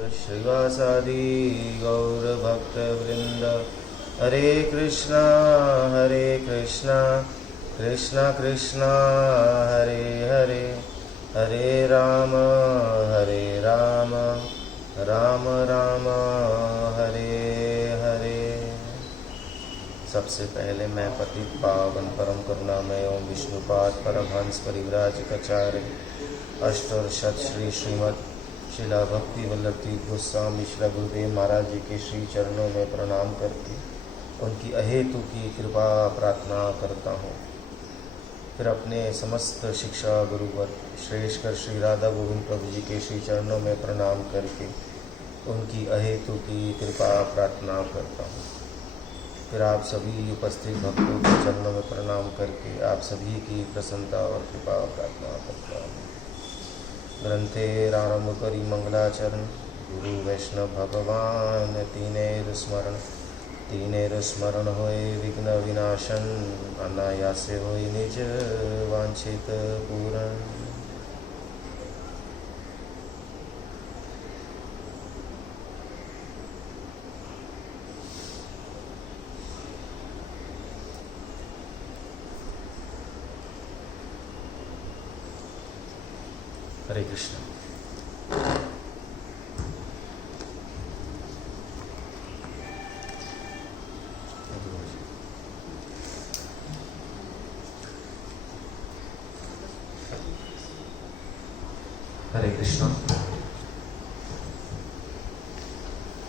श्रीवासादि गौरभक्तवृंद। हरे कृष्णा कृष्णा कृष्णा हरे हरे, हरे राम राम राम हरे हरे। सबसे पहले मैं पतित पावन परम करुणामय ओम विष्णुपाद परमहंस परिव्राजकाचार्य अष्टोत्तर श्री श्रीमद शिला भक्ति वल्लभ तीर्थ गोस्वामी श्री गुरुदेव महाराज जी के श्री चरणों में प्रणाम करके उनकी अहेतु की कृपा प्रार्थना करता हूँ। फिर अपने समस्त शिक्षा गुरुवर श्रेष्ठकर श्री राधा गोविंद प्रभु जी के श्री चरणों में प्रणाम करके उनकी अहेतु की कृपा प्रार्थना करता हूँ। फिर आप सभी उपस्थित भक्तों के चरणों में प्रणाम करके आप सभी की प्रसन्नता और कृपा प्रार्थना करता हूँ। ग्रंथेरारंभ करी मंगलाचरण गुरु वैष्णव भगवान तीनेर स्मरण होए विघ्न विनाशन अनायासे होए निज वांछित पूरण। हरे कृष्ण। हरे कृष्ण।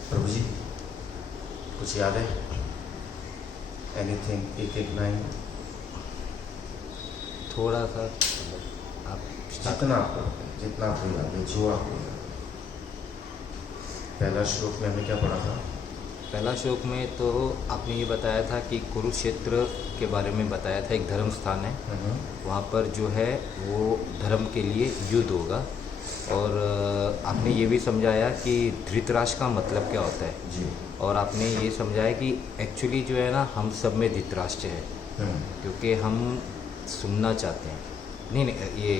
प्रभु जी कुछ याद है? एनीथिंग? एक लाइन थोड़ा सा आप जितना आपको याद है, जो आपको याद है। पहला श्लोक में हमने क्या पढ़ा था? पहला श्लोक में तो आपने ये बताया था कि कुरुक्षेत्र के बारे में बताया था। एक धर्म स्थान है, वहाँ पर जो है वो धर्म के लिए युद्ध होगा। और आपने ये भी समझाया कि धृतराष्ट्र का मतलब क्या होता है जी। और आपने ये समझाया कि एक्चुअली जो है ना हम सब में धृतराष्ट्र है, क्योंकि हम सुनना चाहते हैं। नहीं ये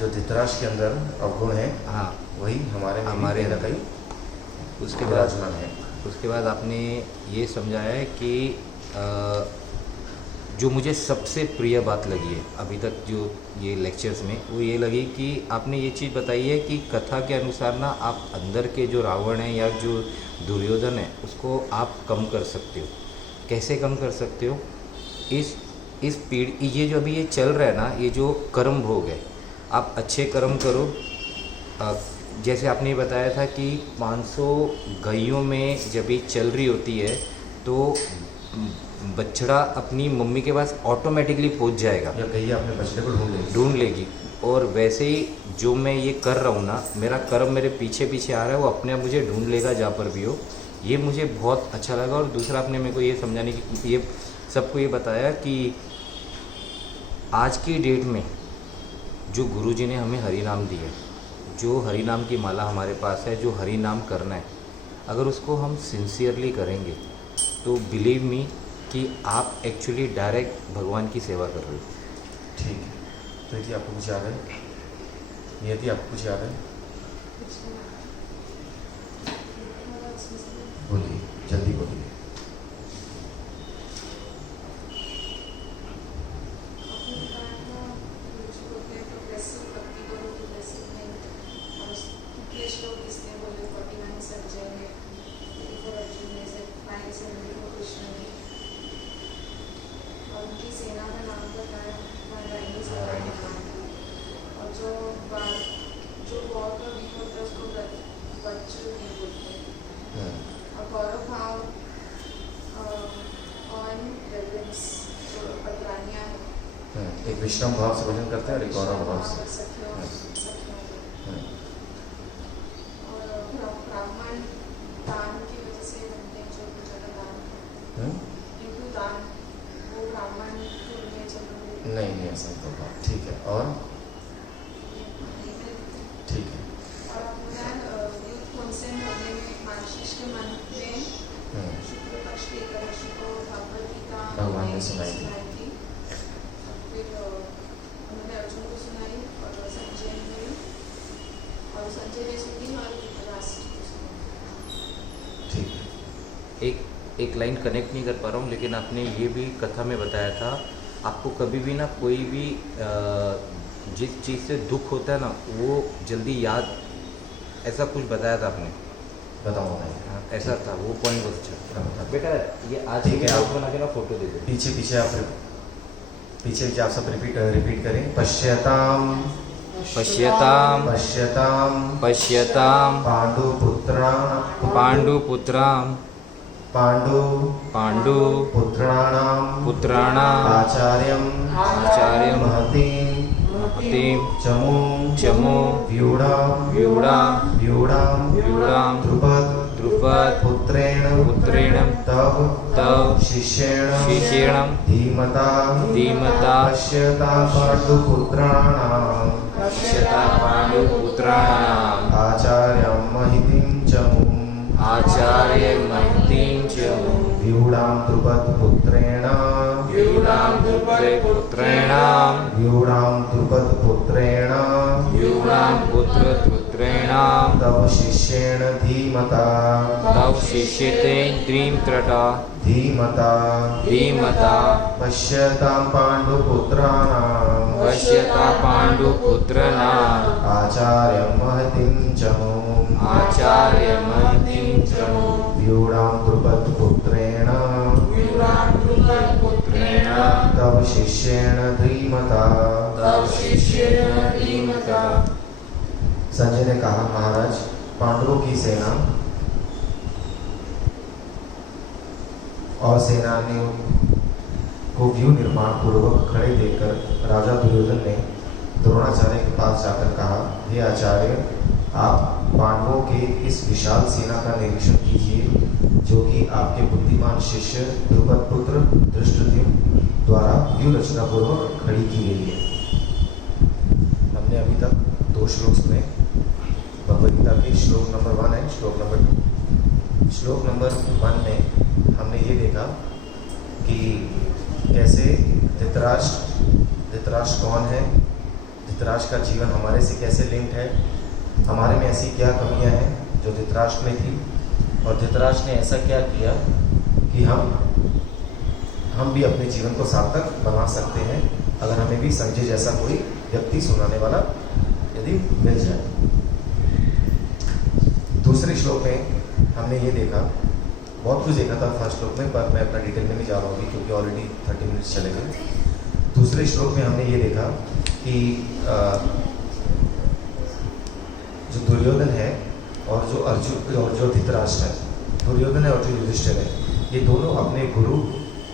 जो धृतराष्ट्र के अंदर अवगुण है, हाँ, वही हमारे अंदर उसके विराजमान है। उसके बाद आपने ये समझाया है कि जो मुझे सबसे प्रिय बात लगी है अभी तक जो ये लेक्चर्स में, वो ये लगी कि आपने ये चीज़ बताई है कि कथा के अनुसार ना आप अंदर के जो रावण है या जो दुर्योधन है उसको आप कम कर सकते हो। कैसे कम कर सकते हो? इस पीढ़ी ये जो अभी ये चल रहा है ना, ये जो कर्म भोग है, आप अच्छे कर्म करो। जैसे आपने ये बताया था कि 500 गायों में जब ये चल रही होती है तो बछड़ा अपनी मम्मी के पास ऑटोमेटिकली पहुंच जाएगा, या गैया अपने बछड़े को ढूंढ लेगी। और वैसे ही जो मैं ये कर रहा हूँ ना, मेरा कर्म मेरे पीछे पीछे आ रहा है, वो अपने आप मुझे ढूंढ लेगा जहाँ पर भी हो। ये मुझे बहुत अच्छा लगा। और दूसरा आपने मेरे को ये समझाने की, ये सबको ये बताया कि आज की डेट में जो गुरुजी ने हमें हरि नाम दिया, जो हरि नाम की माला हमारे पास है, जो हरि नाम करना है, अगर उसको हम सिंसियरली करेंगे तो बिलीव मी कि आप एक्चुअली डायरेक्ट भगवान की सेवा कर रहे हो। ठीक है। तो यदि आपको कुछ याद है, यदि आपको कुछ याद है बोलिए, जल्दी बोलिए। एक विष्णु भाव से भजन करते हैं और एक गौरव भाव से। नहीं ऐसा तो बात ठीक है। और ठीक है, भगवान ने सुनाई थी। ठीक है। एक लाइन कनेक्ट नहीं कर पा रहा हूँ, लेकिन आपने ये भी कथा में बताया था आपको कभी भी ना कोई भी जिस चीज़ से दुख होता है ना वो जल्दी याद, ऐसा कुछ बताया था आपने। बताऊँगा मैं। हाँ, ऐसा था वो पॉइंट बहुत अच्छा हाँ, बेटा। ये आज ठीक है, के आप बना के ना फोटो दे दो। पीछे आप सब रिपीट करें। पश्यताम पश्यताम पश्यताम पश्यताम पांडुपुत्राणाम पुत्राणाम आचार्यम महतीं चमू व्यूढ़ाम द्रुपद पुत्रेण तव शिष्येण धीमता पश्यतां पांडुपुत्राणाम आचार्यं महतीं चमू व्यूढ़ां द्रुपद पुत्रेण तव शिष्येण धीमता पश्यतां पांडुपुत्राणाम आचार्यं महतीं चमू व्यूढ़ां द्रुपद पुत्रेण तव शिष्येण धीमता। संजय ने कहा, महाराज, पांडवों की सेना और सेनानियों को व्यूह निर्माण पूर्वक खड़े देखकर राजा दुर्योधन ने द्रोणाचार्य के पास जाकर कहा, हे आचार्य, आप पांडवों के इस विशाल सेना का निरीक्षण कीजिए जो कि आपके बुद्धिमान शिष्य द्रुपद पुत्र धृष्टद्युम्न द्वारा व्यूह रचना पूर्वक खड़ी की गई है। हमने अभी तक 2 श्लोक सुने। भगवद गीता के श्लोक नंबर 1 है, श्लोक नंबर 2। श्लोक नंबर 1 में हमने ये देखा कि कैसे धृतराष्ट्र कौन है, धृतराष्ट्र का जीवन हमारे से कैसे लिंक्ड है, हमारे में ऐसी क्या कमियां हैं जो धृतराष्ट्र में थी, और धृतराष्ट्र ने ऐसा क्या किया कि हम भी अपने जीवन को सार्थक बना सकते हैं अगर हमें भी संजय जैसा कोई व्यक्ति सुनाने वाला यदि मिल जाए। दूसरे श्लोक में हमने ये देखा, बहुत कुछ देखा था फर्स्ट श्लोक में, पर मैं अपना डिटेल में नहीं जा रहा हूँ क्योंकि ऑलरेडी 30 मिनट्स चले गए। दूसरे श्लोक में हमने ये देखा कि जो दुर्योधन है और जो अर्जुन और जो धृतराष्ट्र है, दुर्योधन है और जो युधिष्ठिर है, ये दोनों अपने गुरु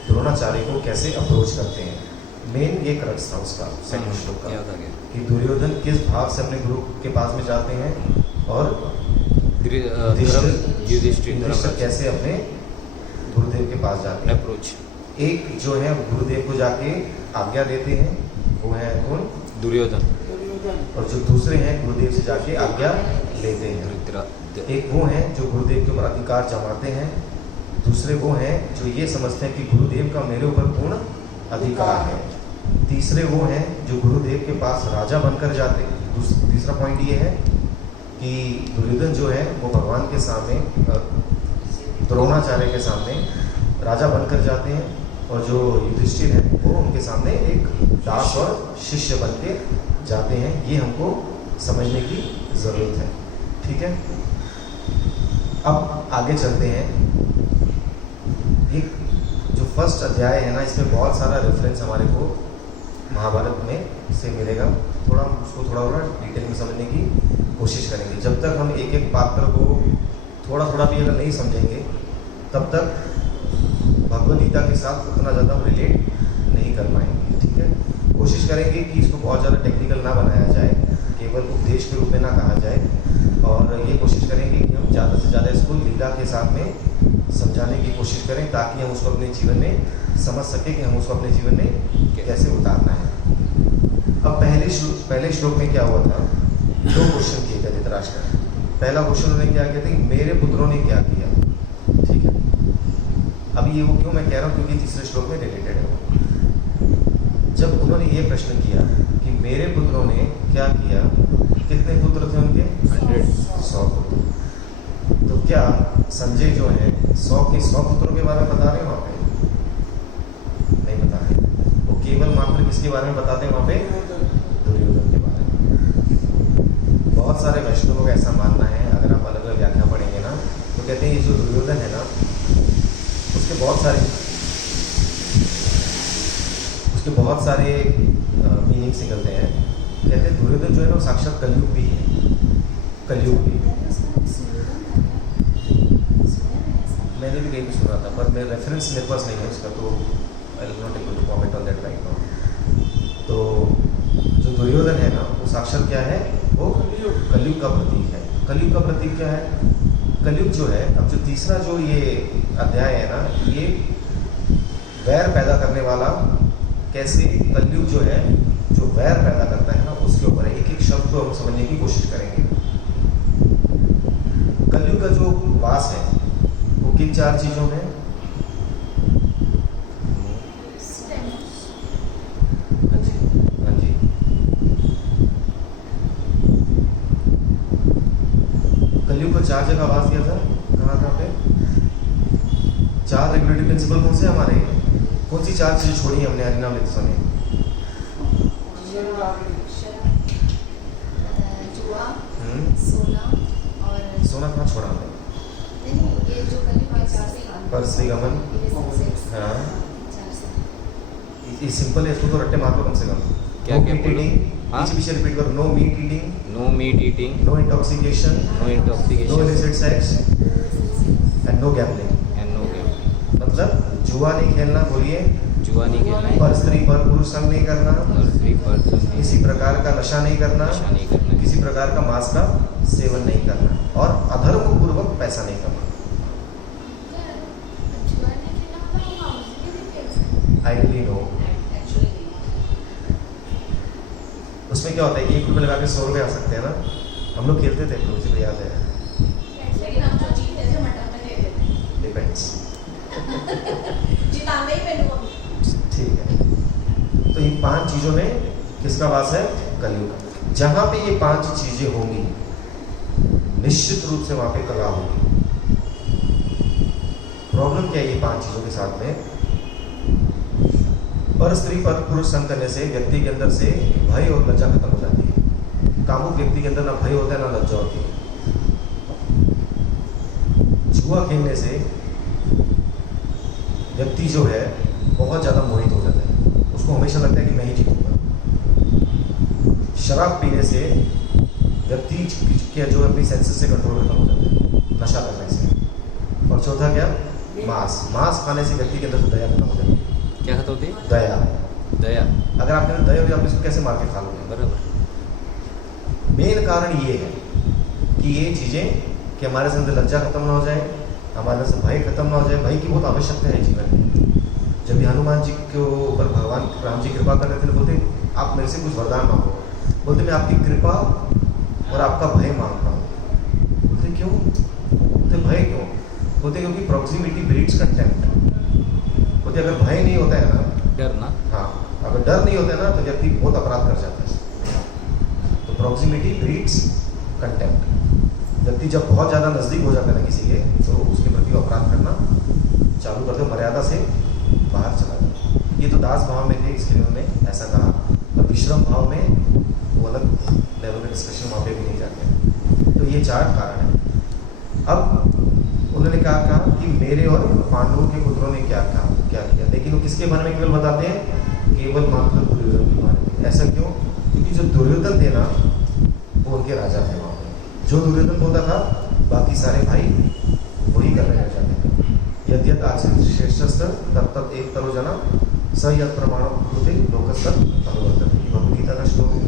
द्रोणाचार्य को कैसे अप्रोच करते हैं। मेन ये क्रक्स था उसका सेकंड श्लोक का कि दुर्योधन किस भाव से अपने गुरु के पास में जाते हैं और युधिष्ठिर कैसे अपने गुरुदेव के पास जाते हैं। अप्रोच एक जो है गुरुदेव को जाके आज्ञा देते हैं, वो है कौन? दुर्योधन। और जो दूसरे हैं गुरुदेव से जाके आज्ञा लेते हैं। एक वो हैं जो गुरुदेव के ऊपर अधिकार जमाते हैं, दूसरे वो हैं जो ये समझते हैं कि गुरुदेव का मेरे ऊपर पूर्ण अधिकार है, तीसरे वो हैं जो गुरुदेव के पास राजा बनकर जाते हैं। तीसरा पॉइंट ये है कि दुर्योधन जो है वो भगवान के सामने, द्रोणाचार्य के सामने राजा बनकर जाते हैं, और जो युधिष्ठिर है वो उनके सामने एक दास और शिष्य बन के जाते हैं। ये हमको समझने की ज़रूरत है, ठीक है। अब आगे चलते हैं। ये जो फर्स्ट अध्याय है ना, इसमें बहुत सारा रेफरेंस हमारे को महाभारत में से मिलेगा। थोड़ा उसको थोड़ा डिटेल में समझने की कोशिश करेंगे। जब तक हम एक एक पात्र को थोड़ा थोड़ा भी अगर नहीं समझेंगे, तब तक भगवद गीता के साथ उतना ज़्यादा हम रिलेट नहीं कर पाएंगे, ठीक है। कोशिश करेंगे कि इसको बहुत ज़्यादा टेक्निकल ना बनाया जाए, केवल उपदेश के रूप में ना कहा जाए, और ये कोशिश करेंगे कि हम ज़्यादा से ज़्यादा इसको लीला के साथ में समझाने की कोशिश करें, ताकि हम उसको अपने जीवन में समझ सकें कि हम उसको अपने जीवन में कैसे उतारना है। अब पहले श्लोक में क्या हुआ था? 2 क्वेश्चन किए थे धृतराष्ट्र। पहला क्वेश्चन उन्होंने क्या किया था कि मेरे पुत्रों ने क्या किया, ठीक है। अभी ये वो क्यों मैं कह रहा हूँ, क्योंकि तीसरे श्लोक में रिलेटेड है। जब उन्होंने ये प्रश्न किया कि मेरे पुत्रों ने क्या किया, कितने पुत्र थे उनके? 100 100 पुत्र। तो क्या संजय जो है 100 के 100 पुत्रों के बारे में बता रहे हैं वहाँ पे? नहीं बता रहे। वो केवल मात्र किसके बारे में बताते हैं वहाँ पे? दुर्योधन के बारे में। बहुत सारे वैष्णवों का ऐसा मानना है, अगर आप अलग अलग व्याख्या पढ़ेंगे ना, तो कहते हैं ये जो दुर्योधन है ना, उसके बहुत सारे मीनिंग्स निकलते हैं। कहते हैं दुर्योधन जो है ना वो साक्षात कलयुग भी है, कलयुग भी। मैंने भी कहीं भी सुना था, पर मेरा रेफरेंस मेरे पास नहीं है उसका, तो I will not able to comment on that right now. तो जो दुर्योधन है ना वो साक्षात क्या है? वो कलयुग का प्रतीक है। कलयुग का प्रतीक क्या है? कलयुग जो है, अब जो तीसरा जो ये अध्याय है ना, ये वैर पैदा करने वाला, कैसे कलयुग जो है जो वैर पैदा करता है ना उसके ऊपर है। एक एक शब्द को हम समझने की कोशिश करेंगे। कलयुग का जो वास है वो किन 4 चीजों में? हाँ जी। कलयुग को 4 जगह वास दिया था। कहाँ पे? 4 रेगुलेटरी प्रिंसिपल कौन से हमारे? कौन सी 4 चीजें छोड़ी हमने हरिनाम लेते समय? सोना कहाँ छोड़ा हमने? परस्त्रीगमन। हाँ, ये सिंपल है, इसको तो रट्टे मार लो कम से कम। क्या नो क्या मीट बोलो? ईटिंग, हाँ? पीछे पीछे रिपीट करो। No meat eating, no meat eating, no intoxication, no no intoxication illicit sex and no gambling. And no gambling. मतलब जुआ नहीं खेलना, बोलिए। जुआ नहीं खेलना है, पर स्त्री पर पुरुष संग नहीं करना, और स्त्री पर किसी प्रकार का नशा नहीं करना, नशा नहीं करना है, किसी प्रकार का मांस का सेवन नहीं करना, और अधर्म पूर्वक पैसा नहीं कमाना। Ideally no. उसमें क्या होता है, 1 रुपये लगा के 100 रुपये आ सकते हैं ना। हम लोग खेलते थे, मुझे तो याद है। लेकिन हम जो जीते थे मटन में देते थे। डिपेंड्स। जिताने ही मेनू हम। ठीक है। तो इन 5 चीजों में किसका वास है? कलयुग का। जहां पे ये 5 चीजें होंगी, निश्चित रूप से वहां पे कला होगी। प्रॉब्लम क्या है ये 5 चीजों के साथ में? पर स्त्री पर पुरुष संग करने से व्यक्ति के अंदर से भय और लज्जा खत्म हो जाती है। कामुक व्यक्ति के अंदर ना भय होता है ना लज्जा होती है। जुआ खेलने से व्यक्ति जो है बहुत ज़्यादा मोहित हो जाता है, उसको हमेशा लगता है कि मैं ही जीतूंगा। शराब पीने से व्यक्ति के जो अपनी सेंसेस से कंट्रोल खत्म हो जाता है, नशा करने से। और चौथा क्या? मांस खाने से व्यक्ति के अंदर से दया खत्म हो जाती है। क्या खत्म होती है? दया। दया। अगर आपके अंदर दया होगी, आप इसको कैसे मार के खा लोगे? बराबर। मेन कारण ये है कि ये चीज़ें कि हमारे से अंदर लज्जा खत्म ना हो जाए, हमारे से भय खत्म ना हो जाए। भय की बहुत आवश्यकता है जीवन में। जब भी हनुमान जी के ऊपर भगवान राम जी कृपा कर रहे थे, बोलते आप मेरे से कुछ वरदान मांगो। बोलते मैं आपकी कृपा और आपका भय मांगता हूँ। बोलते क्यों? बोलते भय क्यों? बोलते क्योंकि प्रॉक्सिमिटी ब्रीड्स कंटेम्प्ट। बोलते अगर भय नहीं होता है ना, डर ना, हाँ, अगर डर नहीं होता है ना तो व्यक्ति बहुत अपराध कर जाता है। तो प्रॉक्सिमिटी ब्रीड्स कंटेम्प्ट। व्यक्ति जब बहुत ज़्यादा नज़दीक हो जाता है ना किसी के, तो उसके प्रति अपराध करना चालू कर दो, मर्यादा से बाहर चला जाता। ये तो दास भाव में थे, इसके लिए उन्होंने ऐसा कहा। और विश्रम भाव में वो अलग लेवल का डिस्कशन वहाँ पे भी नहीं जाते। तो ये 4 कारण हैं। अब उन्होंने कहा कि मेरे और पांडवों के पुत्रों ने क्या किया, लेकिन वो किसके बारे में केवल बताते हैं? केवल मात्र दुर्योधन के बारे में। ऐसा क्यों? क्योंकि जो दुर्योधन थे ना वो उनके राजा थे वहाँ पे। जो दुर्योधन होता था बाकी सारे भाई वही करने लग जाते थे। यद्यत आचरित श्रेष्ठस्थ तत्त एक तरो जना स यत् प्रमाणम कृते लोकस्तर अनुवर्तते। भगवदगीता का श्लोक है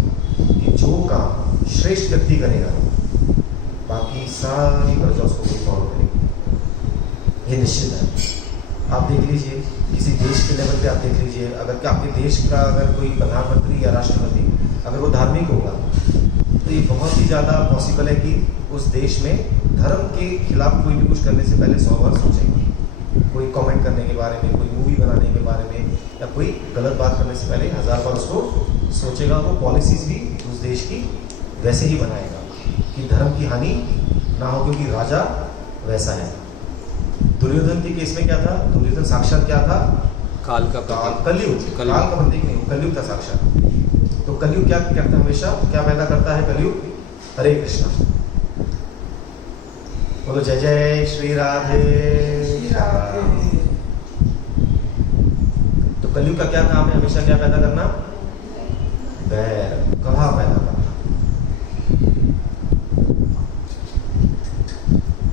कि जो काम श्रेष्ठ व्यक्ति करेगा बाकी सारी प्रजा उसको फॉलो करेगी। ये निश्चित है। आप देख लीजिए, किसी देश के लेवल पे आप देख लीजिए, अगर आपके देश का अगर कोई प्रधानमंत्री या राष्ट्रपति अगर वो धार्मिक होगा तो ये बहुत ही ज़्यादा पॉसिबल है कि उस देश में धर्म के खिलाफ कोई भी कुछ करने से पहले 100 बार सोचेगा। कोई कमेंट करने के बारे में, कोई मूवी बनाने के बारे में, या कोई गलत बात करने से पहले 1000 बार उसको सोचेगा। वो पॉलिसीज़ भी उस देश की वैसे ही बनाएगा। कि धर्म की हानि ना हो, क्योंकि राजा वैसा है। दुर्योधन के केस में क्या था? दुर्योधन साक्षात क्या था? काल का कलयुग। काल का प्रतीक नहीं, कलयुग था साक्षात। तो कलयुग क्या करता है? हमेशा क्या पैदा करता है कलयुग? हरे कृष्णा। बोलो जय जय श्री राधे। तो कलयुग का क्या काम है? हमेशा क्या पैदा करना? बैर, कलह पैदा करना।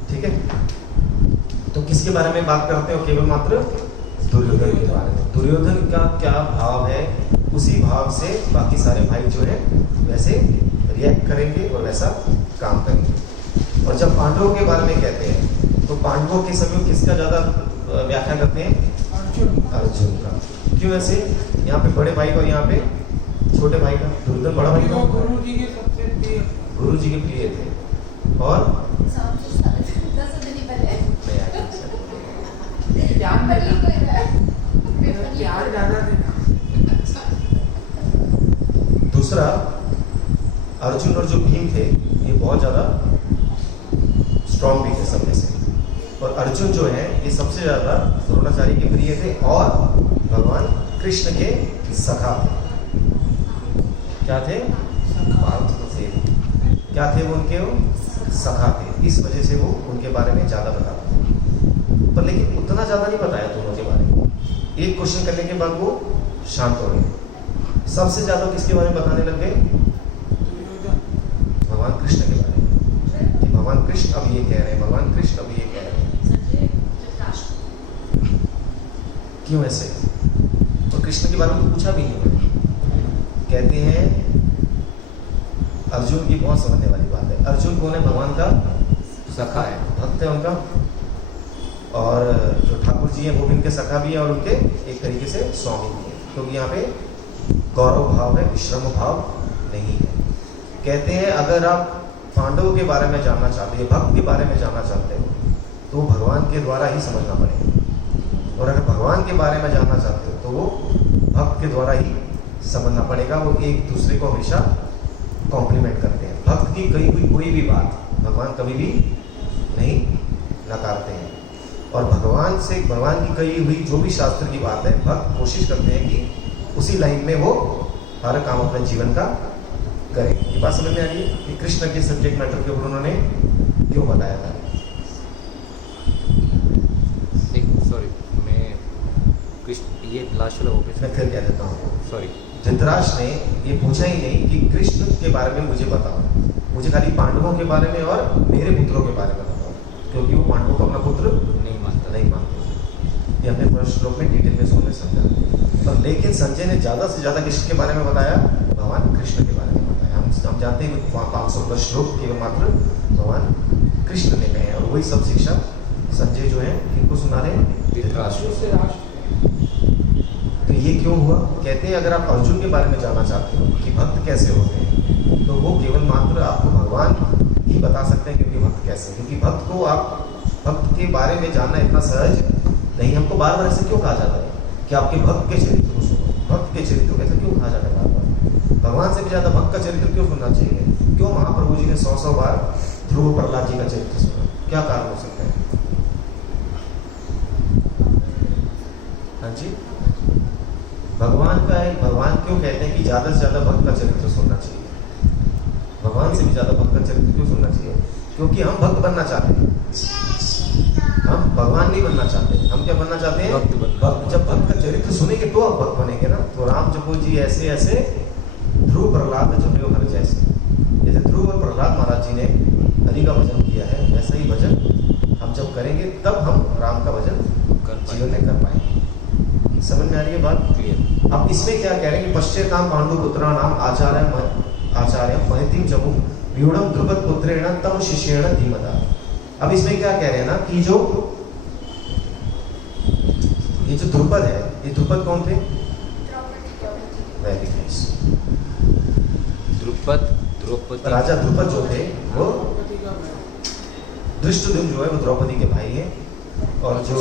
ठीक है, तो किसके बारे में बात करते हो? केवल मात्र दुर्योधन के बारे में। दुर्योधन का क्या भाव है, उसी भाव से बाकी सारे भाई जो है वैसे रिएक्ट करेंगे और वैसा काम करेंगे। और जब पांडवों के बारे में कहते हैं तो पांडवों के समय किसका ज्यादा व्याख्या करते हैं? अर्जुन का। क्यों ऐसे? यहाँ पे बड़े भाई और यहाँ पे छोटे भाई का। दुर्योधन बड़ा भाई था, गुरु जी के प्रिय थे। और दूसरा, अर्जुन और जो भीम थे ये बहुत ज्यादा स्ट्रॉन्ग भी थे सब में से। और अर्जुन जो है ये सबसे ज्यादा द्रोणाचार्य के प्रिय थे और भगवान कृष्ण के सखा थे। क्या थे? क्या थे वो? उनके वो सखा थे। इस वजह से वो उनके बारे में ज्यादा बताते थे। पर लेकिन उतना ज्यादा नहीं बताया दोनों के बारे में। एक क्वेश्चन करने के बाद वो शांत हो गए। सबसे ज्यादा किसके बारे में बताने लग गए? भगवान कृष्ण के बारे में। कि भगवान कृष्ण अब ये कह रहे हैं, भगवान कृष्ण अब ये कह रहे हैं। क्यों ऐसे? तो कृष्ण के बारे में पूछा भी नहीं। कहते हैं अर्जुन की बहुत समझने वाली बात है। अर्जुन कौन है? भगवान का सखा है, भक्त है उनका। और जो ठाकुर जी हैं वो भी उनके सखा भी हैं और उनके एक तरीके से स्वामी भी हैं। क्योंकि यहाँ पे गौरव भाव है, विश्रम भाव नहीं है। कहते हैं अगर आप पांडवों के बारे में जानना चाहते हो, भक्त के बारे में जानना चाहते हो, तो भगवान के द्वारा ही समझना पड़ेगा। और अगर भगवान के बारे में जानना चाहते हो तो वो भक्त के द्वारा ही समझना पड़ेगा। वो एक दूसरे को हमेशा कॉम्प्लीमेंट करते हैं। भक्त की कही हुई कोई भी बात भगवान कभी भी नहीं नकारते हैं। और भगवान की कही हुई जो भी शास्त्र की बात है, भक्त कोशिश करते हैं कि उसी लाइन में वो हर काम अपने जीवन का करें। ये बात समझ में आ रही है कि कृष्ण के सब्जेक्ट मैटर के ऊपर उन्होंने क्यों बताया था? सॉरी, मैं कृष्ण ये लास्ट वाला ओके मैं फिर कह देता हूँ। सॉरी, धृतराष्ट्र ने ये पूछा ही नहीं कि कृष्ण के बारे में मुझे बताओ, मुझे खाली पांडवों के बारे में और मेरे पुत्रों के बारे में बताओ, क्योंकि वो पांडवों को अपना पुत्र नहीं मानते। ये हमने फर्स्ट श्लोक में डिटेल में सुनने समझा। पर लेकिन संजय ने ज़्यादा से ज़्यादा किसके बारे में बताया? भगवान कृष्ण के बारे में बताया। हम जानते हैं 500 श्लोक केवल मात्र भगवान कृष्ण ने कहे हैं। और वही सब शिक्षा संजय जो है किनको सुना रहे हैं? धृतराष्ट्र। तो ये क्यों हुआ? कहते हैं अगर आप अर्जुन के बारे में जानना चाहते हो कि भक्त कैसे होते हैं, तो वो केवल मात्र आपको भगवान ही बता सकते हैं। क्योंकि भक्त कैसे? क्योंकि भक्त के बारे में जानना इतना सहज नहीं। हमको बार बार ऐसे क्यों कहा जाता है कि आपके भक्त के चरित्र को सुनो? भक्त के चरित्र को ऐसे क्यों कहा जाता है बार बार? भगवान से भी ज्यादा भक्त का चरित्र क्यों सुनना चाहिए? क्यों महाप्रभु जी ने 100 बार ध्रुव प्रहलाद जी का चरित्र सुना? क्या कारण हो सकता है? हाँ जी, भगवान क्यों कहते हैं कि ज्यादा से ज्यादा भक्त का चरित्र सुनना चाहिए? भगवान से भी ज्यादा भक्त का चरित्र क्यों सुनना चाहिए? क्योंकि हम भक्त बनना चाहते हैं, हम भगवान नहीं बनना चाहते। हम क्या बनना चाहते हैं? भक्त। जब भक्त का चरित्र सुनेंगे तो आप भक्त बनेंगे ना। तो राम जपो जी ऐसे ऐसे ध्रुव प्रहलाद जपो हर जैसे। जैसे ध्रुव और प्रहलाद महाराज जी ने हरि का भजन किया है, वैसा ही भजन हम जब करेंगे तब हम राम का भजन जीवन में कर पाएंगे। समझ में आ रही है बात? क्लियर। अब इसमें क्या कह रहे हैं कि पश्चेताम पांडुपुत्रा नाम आचार्य महतिम जमु व्यूढ़म द्रुपद पुत्रेण तम शिष्येण धीमता। अब इसमें क्या कह रहे हैं ना कि ये जो द्रुपद है, ये द्रुपद कौन थे? द्रुपद राजा द्रुपद जो थे वो धृष्टद्युम्न जो है वो द्रौपदी के भाई है। और जो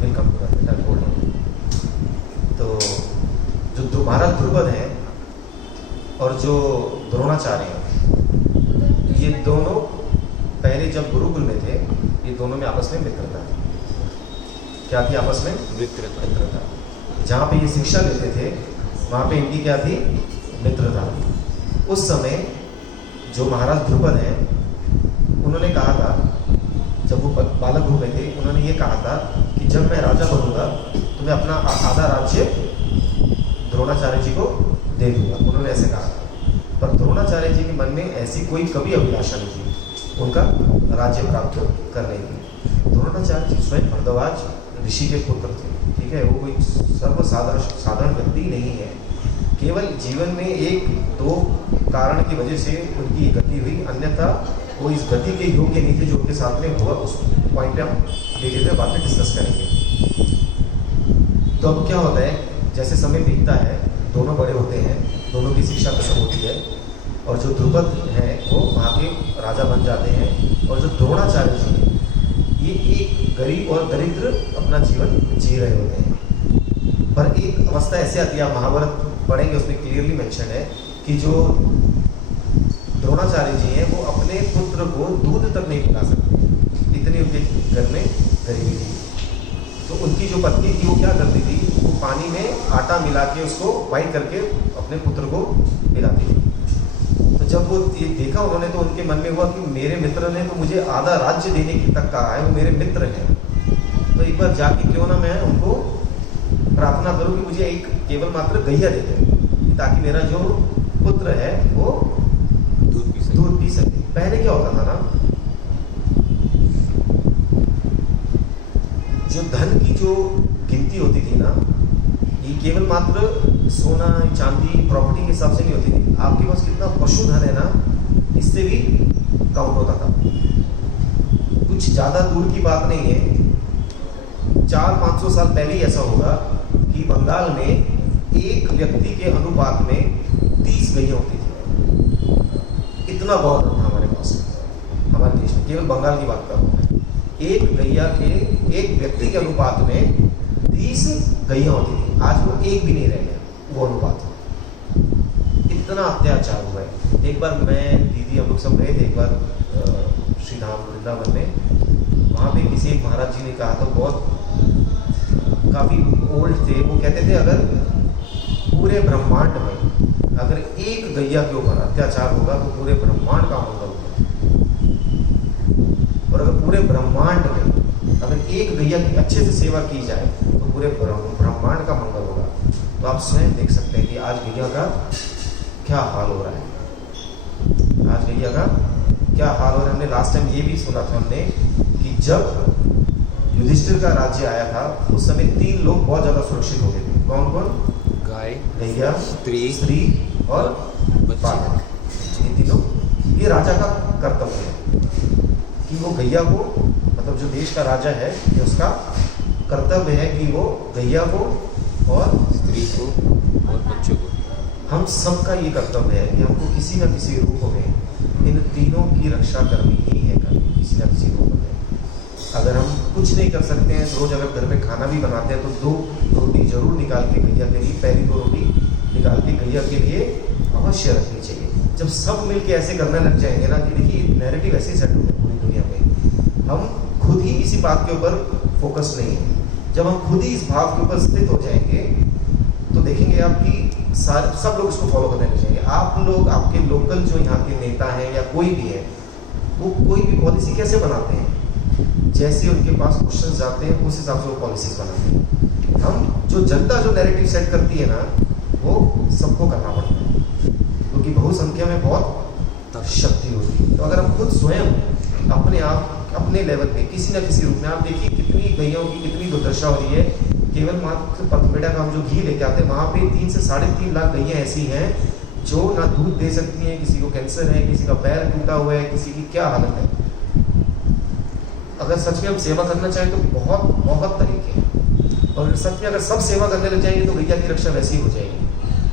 वेलकम तो जो महाराज द्रुपद है और जो द्रोणाचार्य हैं, ये दोनों पहले जब गुरुकुल में थे, ये दोनों में आपस में मित्रता थी। क्या थी आपस में? मित्रता। जहाँ पे ये शिक्षा लेते थे वहाँ पे इनकी क्या थी? मित्रता। उस समय जो महाराज ध्रुपद हैं, उन्होंने कहा था, जब वो बालक रूप में थे, उन्होंने ये कहा था कि जब मैं राजा बनूंगा तो मैं अपना आधा राज्य द्रोणाचार्य जी को दे दूंगा। उन्होंने ऐसे कहा था। पर द्रोणाचार्य जी के मन में ऐसी कोई कभी अभिलाषा नहीं थी उनका राज्य प्राप्त करने की। द्रोणाचार्य जी स्वयं भरद्वाज ऋषि के पुत्र थे, ठीक है। वो कोई साधारण व्यक्ति नहीं है। केवल जीवन में एक दो कारण की वजह से उनकी ये गति हुई, अन्यथा वो इस गति के योग्य नहीं थे जो उनके साथ में हुआ। उस पॉइंट पे हम धीरे धीरे बातें डिस्कस करेंगे। तो अब क्या होता है, जैसे समय बीतता है, दोनों बड़े होते हैं, दोनों की शिक्षा खत्म होती है, और जो ध्रुपद हैं वो वहाँ के राजा बन जाते हैं, और जो द्रोणाचार्य जी हैं ये एक गरीब और दरिद्र अपना जीवन जी रहे होते हैं। पर एक अवस्था ऐसी आती है, आप महाभारत पढ़ेंगे, उसमें क्लियरली मेंशन है कि जो द्रोणाचार्य जी हैं वो अपने पुत्र को दूध तक नहीं पिला सकते, इतनी उनके घर में गरीबी थी। तो उनकी जो पत्नी थी वो क्या करती थी, वो पानी में आटा मिला के उसको बॉईल करके अपने पुत्र को पिलाती थी। तो जब वो ये देखा उन्होंने, तो उनके मन में हुआ कि मेरे मित्र ने तो मुझे आधा राज्य देने की तक कहा है, वो मेरे मित्र हैं, तो एक बार जाके क्यों ना मैं उनको प्रार्थना करूं कि मुझे एक केवल मात्र गैया दे दें, ताकि मेरा जो पुत्र है वो दूध पी सके। पहले क्या होता था ना, जो धन की जो गिनती होती थी ना, ये केवल मात्र सोना चांदी प्रॉपर्टी के हिसाब से नहीं होती थी। आपके पास कितना पशुधन है ना, इससे भी काउंट होता था। कुछ ज़्यादा दूर की बात नहीं है, 400-500 साल पहले ही ऐसा होगा कि बंगाल में एक व्यक्ति के अनुपात में 30 गैया होती थी। इतना बहुत था हमारे पास, हमारे देश में, केवल बंगाल की बात कर रहा हूँ। एक गैया के एक व्यक्ति के अनुपात में 30 गैया होती थी। आज वो एक भी नहीं रह गया वो अनुपात। इतना अत्याचार हुआ है। एक बार मैं, दीदी, हम लोग सब गए थे एक बार श्री धाम वृंदावन में। वहाँ पे किसी एक महाराज जी ने कहा था, बहुत काफ़ी ओल्ड थे, वो कहते थे अगर पूरे ब्रह्मांड में अगर एक गैया के ऊपर अत्याचार होगा तो पूरे ब्रह्मांड का मंगल होगा, और अगर पूरे ब्रह्मांड में अगर एक गैया की अच्छे से सेवा की जाए तो पूरे ब्रह्मांड का मंगल होगा। तो आप स्वयं देख सकते हैं कि आज गैया का क्या हाल हो रहा है। आज गैया का क्या हाल हो रहा है। हमने लास्ट टाइम ये भी सुना था हमने कि जब युधिष्ठिर का राज्य आया था उस समय 3 लोग बहुत ज़्यादा सुरक्षित हो गए थे। कौन कौन? गाय, गैया, स्त्री और बालक। ये तीनों, ये राजा का कर्तव्य है कि वो गैया को, मतलब जो देश का राजा है, ये उसका कर्तव्य है कि वो गैया को और स्त्री को और बच्चों को, हम सबका ये कर्तव्य है कि हमको किसी न किसी रूप में इन तीनों की रक्षा करनी ही है, करनी किसी न किसी रूप में। अगर हम कुछ नहीं कर सकते हैं, रोज़ अगर घर में खाना भी बनाते हैं तो 2 रोटी जरूर निकाल के गैया के लिए, पहली 2 रोटी निकाल के गैया के लिए अवश्य रखनी चाहिए। जब सब मिलके ऐसे करने लग जाएंगे ना, कि देखिए नैरेटिव ऐसे सेट हो गया पूरी दुनिया में, हम खुद ही इसी बात के ऊपर फोकस नहीं है। जब हम खुद ही इस भाव के ऊपर स्थित हो जाएंगे तो देखेंगे आप कि सब लोग इसको फॉलो करने लग जाएंगे। आप लोग, आपके लोकल जो यहाँ के नेता हैं या कोई भी है, वो कोई भी पॉलिसी कैसे बनाते हैं, जैसे उनके पास क्वेश्चन जाते हैं उस हिसाब से वो पॉलिसीज बनाते हैं। हम जो जनता जो नैरेटिव सेट करती है ना, वो सबको करना पड़ता है, क्योंकि बहुसंख्या में बहुत शक्ति होती है। तो अगर हम खुद स्वयं अपने आप अपने लेवल पे किसी न किसी रूप में, आप देखिए कितनी गैयों की कितनी दुर्दशा हो रही है। केवल मात्र पथपेड़ा का हम जो घी लेके आते हैं, वहाँ पे 3 से 3.5 लाख गैयाँ ऐसी हैं जो ना दूध दे सकती हैं, किसी को कैंसर है, किसी का पैर टूटा हुआ है, किसी की क्या हालत है। अगर सच में हम सेवा करना चाहें तो बहुत बहुत तरीके हैं, और सच में अगर सब सेवा करने लग जाएंगे तो गैया की रक्षा वैसे ही हो जाएगी।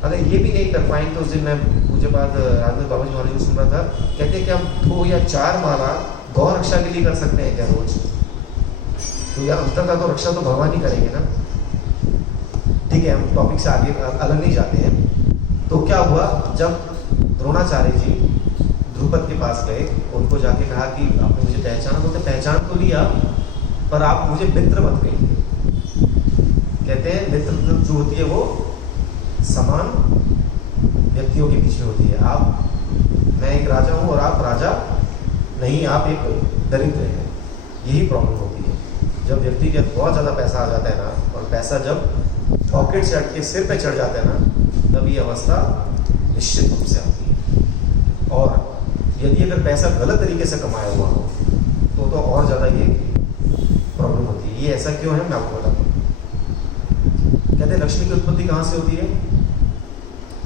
अगर ये भी नहीं कर पाएंगे तो उस दिन मैं पूज्य बाद राजेंद्र बाबा जी महाराज को सुन रहा था, कहते हैं कि हम 2 या 4 माला गौ रक्षा के लिए कर सकते हैं क्या रोज? तो या अंतर का तो रक्षा तो भगवान ही करेंगे ना। ठीक है, हम टॉपिक से आगे अलग नहीं जाते हैं। तो क्या हुआ, जब द्रोणाचार्य जी ध्रुपद के पास गए, उनको जाके कहा कि आपने मुझे पहचाना? बोलते पहचान तो लिया, पर आप मुझे मित्र मत कहिए। कहते हैं मित्र जो होती है वो समान व्यक्तियों के बीच में होती है। मैं एक राजा हूँ और आप राजा नहीं, आप एक दरिद्र हैं। यही प्रॉब्लम होती है जब व्यक्ति के बहुत ज़्यादा पैसा आ जाता है ना, और पैसा जब पॉकेट से हट के सिर पे चढ़ जाता है ना, तब ये अवस्था निश्चित रूप से आती है। और यदि अगर पैसा गलत तरीके से कमाया हुआ हो तो और ज़्यादा ये प्रॉब्लम होती है। ये ऐसा क्यों है मैं आपको बताता हूँ। कहते हैं लक्ष्मी की उत्पत्ति कहाँ से होती है?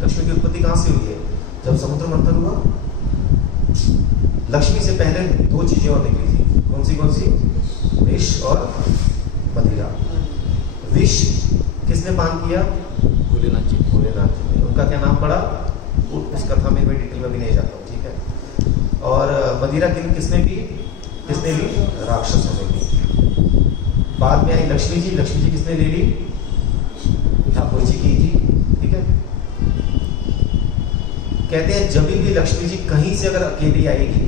लक्ष्मी की उत्पत्ति कहाँ से हुई है? जब समुद्र मंथन हुआ, लक्ष्मी से पहले दो चीजें और निकली थी। कौन सी? विष और मदिरा। विष किसने पान किया? भोलेनाथ जी। भोलेनाथ जी। उनका क्या नाम पड़ा? उस कथा में मैं डिटेल में भी नहीं जाता हूँ, ठीक है। और मदिरा किसने पी? राक्षसों ने पी। बाद में आई लक्ष्मी जी। लक्ष्मी जी किसने ले ली? ठाकुर जी की थी, ठीक है। कहते हैं जब भी लक्ष्मी जी कहीं से अगर अकेली आएगी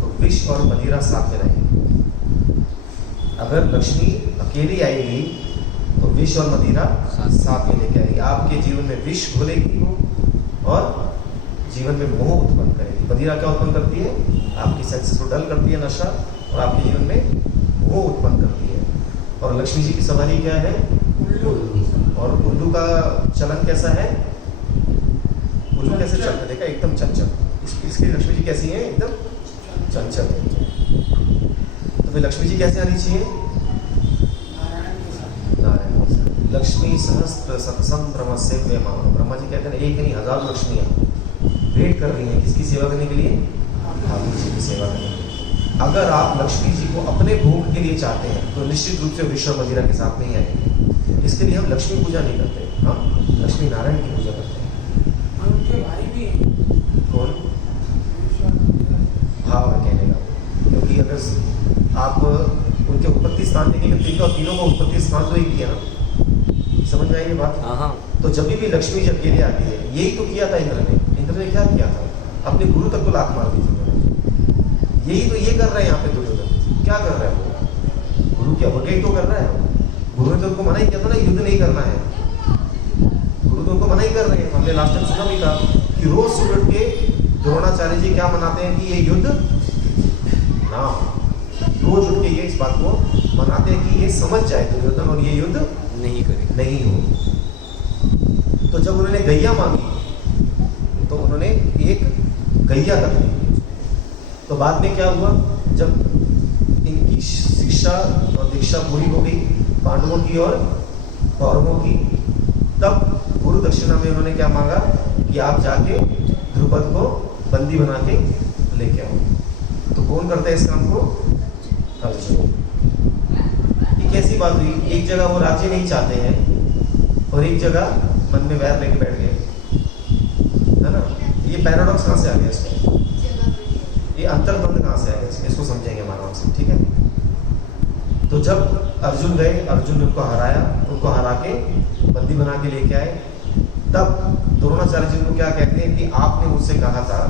तो विष और मदिरा साथ में रहेगी। अगर लक्ष्मी अकेली आएगी तो विष और मदिरा साथ में लेके आएगी। आपके जीवन में विष घोलेगी वो और जीवन में मोह उत्पन्न करेगी। मदिरा क्या उत्पन्न करती है? आपकी सेंसेस को डल करती है, नशा, और आपके जीवन में मोह उत्पन्न करती है। और लक्ष्मी जी की सवारी क्या है? और उल्लू का चलन कैसा है? उल्लू कैसे चलता है? देखा, एकदम चंचल। इसकी लक्ष्मी जी कैसी है? एकदम चंचल। तो फिर लक्ष्मी जी कैसे आनी चाहिए? नारायण। लक्ष्मी सहस्त्र सत्संग ब्रह्मस्य वे मानो। ब्रह्मा जी कहते हैं एक नहीं, हजारों लक्ष्मियां वेट कर रही हैं किसकी सेवा करने के लिए? ठाकुर जी की सेवा करने के लिए। अगर आप लक्ष्मी जी को अपने भोग के लिए चाहते हैं तो निश्चित रूप से विष और मदिरा के साथ में ही आएंगे। इसके लिए हम लक्ष्मी पूजा नहीं करते, हम लक्ष्मी नारायण की पूजा करते हैं। उनके भाई भी कौन? भाव है कहने का, क्योंकि अगर आप उनके उत्पत्ति स्थान देखेंगे तो तीनों का उत्पत्ति स्थान तो एक ही है ना। समझ में आई ये बात? हाँ। तो जब भी लक्ष्मी जब अकेले आती है, यही तो किया था इंद्र ने क्या किया था? अपने गुरु तक को लात मार दी थी उन्होंने। यही तो ये कर रहे हैं यहाँ पे दुर्योधन। क्या कर रहा है वो? गुरु की अवज्ञा तो कर रहा है। गुरु ने तो उनको मना ही किया था ना, युद्ध नहीं करना है। गुरु तो उनको मना ही कर रहे हैं। हमने लास्ट टाइम सुना भी था कि रोज सुबह उठ के द्रोणाचार्य जी क्या मनाते हैं कि ये युद्ध ना हो। रोज उठ के ये इस बात को मनाते हैं कि ये समझ जाए दुर्योधन और ये युद्ध नहीं करेगा, नहीं हो। तो जब उन्होंने गैया मांगी तो उन्होंने एक गैया तक दी। तो बाद में क्या हुआ? जब इनकी शिक्षा और दीक्षा पूरी हो गई पांडवों की और कौरवों की, तब गुरु दक्षिणा में उन्होंने क्या मांगा कि आप जाके ध्रुपद को बंदी बना के लेके आओ। तो कौन करता है इस काम को? अर्जुन। ये कैसी बात हुई? एक जगह वो राज्य नहीं चाहते हैं और एक जगह मन में वैर लेके बैठ गए, है ना। ये पैराडॉक्स कहाँ से आ गया इसमें? ये अंतर्द्वंद कहाँ से आ गया? इसको समझेंगे मानव से, ठीक है। तो जब अर्जुन गए, अर्जुन ने उनको हराया, उनको हरा के बंदी बना के लेके आए। तब द्रोणाचार्य जी को क्या कहते हैं कि आपने मुझसे कहा था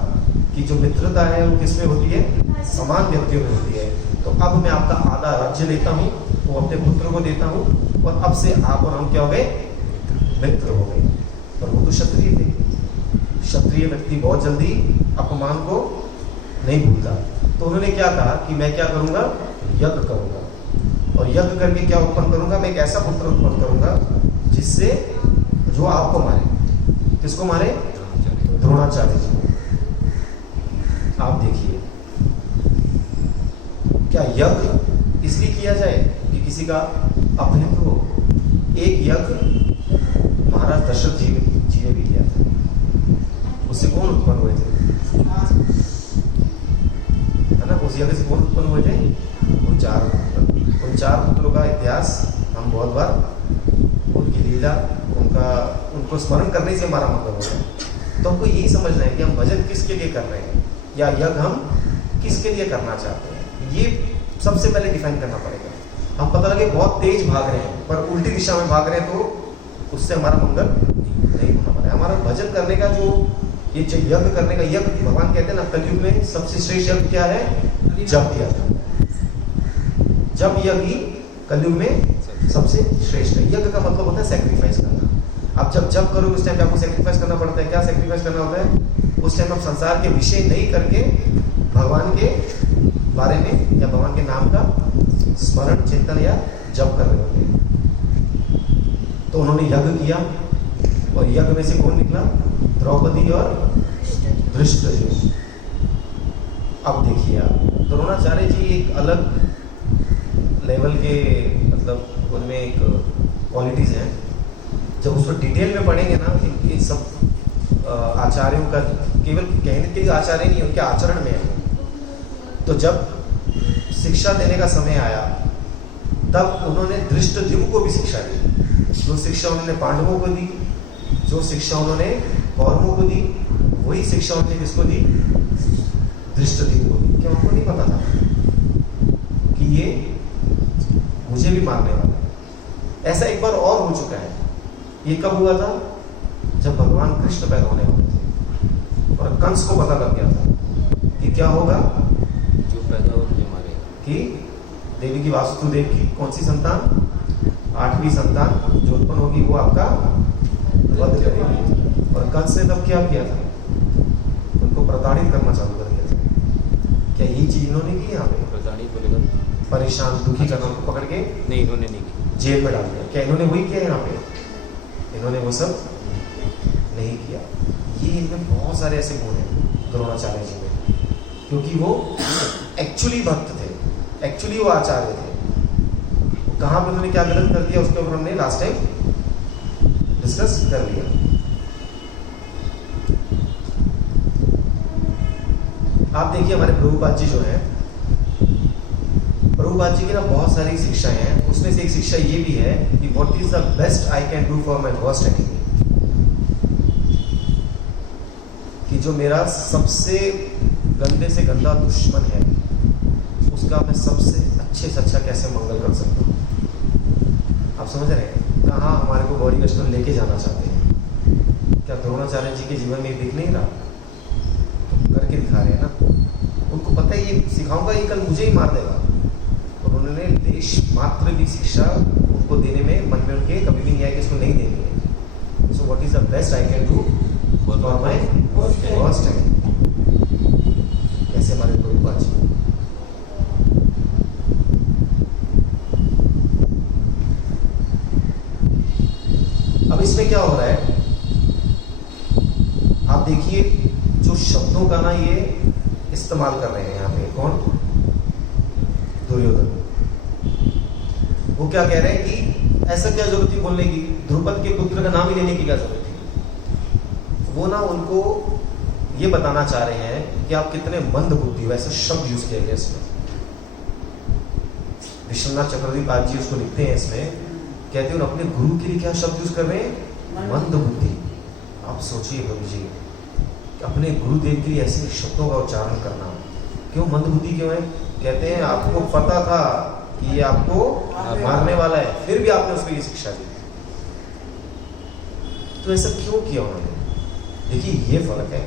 कि जो मित्रता है वो किसमें होती है? समान व्यक्तियों में होती है। तो अब मैं आपका आधा राज्य लेता हूँ, वो अपने पुत्र को देता हूँ, और अब से आप और हम क्या हो गए? मित्र हो गए। पर वो तो क्षत्रिय थे। क्षत्रिय व्यक्ति बहुत जल्दी अपमान को नहीं भूलता। तो उन्होंने क्या कहा कि मैं क्या करूँगा? यज्ञ करूँगा, और यज्ञ करके क्या उत्पन्न करूँगा? मैं एक ऐसा पुत्र उत्पन्न करूँगा जिससे जो आपको मारे। किसको मारे? द्रोणाचार्य जी। आप देखिए, क्या यज्ञ इसलिए किया जाए कि किसी का अपहित हो? एक यज्ञ महाराज दशरथ जी ने भी किया था। उससे कौन उत्पन्न हुए थे? है ना। उस यज्ञ से कौन उत्पन्न हुए थे? उन चार पुत्रों का इतिहास हम बहुत बार, उनकी लीला, उनको स्मरण करने से हमारा मतलब होता है। तो हमको यही समझना है कि हम भजन किसके लिए कर रहे हैं या यज्ञ हम किसके लिए करना चाहते हैं। ये सबसे पहले डिफाइन करना पड़ेगा। हम पता लगे बहुत तेज भाग रहे हैं पर उल्टी दिशा में भाग रहे हैं तो उससे हमारा मंगल नहीं होना पड़ेगा। हमारा भजन करने का जो ये जो यज्ञ करने का यज्ञ भगवान कहते हैं ना, कलयुग में सबसे श्रेष्ठ यज्ञ क्या है? जप यज्ञ। जप यज्ञ कलयुग में सबसे श्रेष्ठ है। यज्ञ का मतलब होता है सेक्रीफाइस करना। आप जब जप करोगे उस टाइम पे आपको सेक्रीफाइस करना पड़ता है। क्या सेक्रीफाइस करना होता है? उस टाइम आप संसार के विषय नहीं करके भगवान के बारे में या भगवान के नाम का स्मरण, चिंतन या जप कर रहे होते हैं। तो उन्होंने यज्ञ किया और यज्ञ में से कौन निकला? द्रौपदी और धृष्टद्युम्न। अब देखिए आप, द्रोणाचार्य जी एक अलग लेवल के, मतलब उनमें एक क्वालिटीज हैं। जब उसको डिटेल में पढ़ेंगे ना, इन सब आचार्यों का केवल कहने के लिए आचार्य नहीं, उनके आचरण में है। तो जब शिक्षा देने का समय आया तब उन्होंने धृष्टद्युम्न को भी शिक्षा दी। जो शिक्षा उन्होंने पांडवों को दी, जो शिक्षा उन्होंने कौरवों को दी, वही शिक्षा उन्होंने किसको दी? धृष्टद्युम्न को दी। क्या उनको नहीं पता था कि ये मुझे भी मारने वाला है? ऐसा एक बार और हो चुका है। ये कब हुआ था? जब भगवान कृष्ण पैदा होने वाले थे और कंस को पता लग गया था कि क्या होगा, जो पैदा हो मुझे मारेगा, कि देवी की वासुदेव की कौन सी संतान? 8वीं संतान जो उत्पन्न होगी वो आपका वध करेगी। और कंस ने तब क्या किया था? उनको प्रताड़ित करना चालू कर दिया था। क्या यही चीज इन्होंने की? यहाँ पे प्रताड़ित बोलेगा, परेशान दुखी करना, उनको पकड़ के नहीं इन्होंने नहीं की। जेल में डाल दिया। क्या इन्होंने वही किया? यहाँ पे इन्होंने वो सब नहीं किया। ये इनमें बहुत सारे ऐसे गुण हैं द्रोणाचार्य जी में, क्योंकि वो एक्चुअली भक्त थे, एक्चुअली वो आचार्य थे। कहाँ पे उन्होंने क्या गलत कर दिया उसके ऊपर हमने लास्ट टाइम डिस्कस कर लिया। आप देखिए हमारे प्रभुपाद जी जो है, प्रभुपाद जी की ना बहुत सारी शिक्षाएं हैं। उसमें से एक शिक्षा ये भी है कि what is the best I can do for my worst enemy, कि जो मेरा सबसे गंदे से गंदा दुश्मन है उसका मैं सबसे अच्छे से अच्छा कैसे मंगल कर सकता हूँ। आप समझ रहे हैं कहाँ हमारे को गौरी वैष्णव लेके जाना चाहते हैं? क्या द्रोणाचार्य जी के जीवन में दिख नहीं रहा? तो करके दिखा रहे हैं ना। उनको पता है ये सिखाऊंगा, ये कल मुझे ही मार देगा। उन्होंने देश मात्र की शिक्षा उनको देने में मन में उनके कभी भी नहीं आया कि इसको नहीं देनी है। So what is the best I can do for my worst enemy. कैसे हमारे प्रभुपाद जी। अब इसमें क्या हो रहा है आप देखिए, जो शब्दों का ना ये इस्तेमाल कर रहे हैं यहाँ पे, कौन? दुर्योधन। वो क्या कह रहे हैं कि ऐसा क्या जरूरत थी बोलने की? द्रुपद के पुत्र का नाम ही लेने की क्या जरूरत थी? वो ना उनको ये बताना चाह रहे हैं कि आप कितने मंद बुद्धि हो। ऐसा शब्द यूज किया गया इसमें। विश्वनाथ चक्रवर्ती पाद जी उसको लिखते हैं इसमें, कहते हैं अपने गुरु के लिए क्या शब्द यूज कर रहे हैं? मंद बुद्धि। आप सोचिए प्रभु जी, अपने गुरुदेव के लिए ऐसे शब्दों का उच्चारण करना क्यों? मंद बुद्धि क्यों है? कहते हैं आपको पता था कि ये आपको मारने वाला है, फिर भी आपने उसको ये शिक्षा दी। तो ऐसा क्यों किया उन्होंने? देखिए ये फर्क है।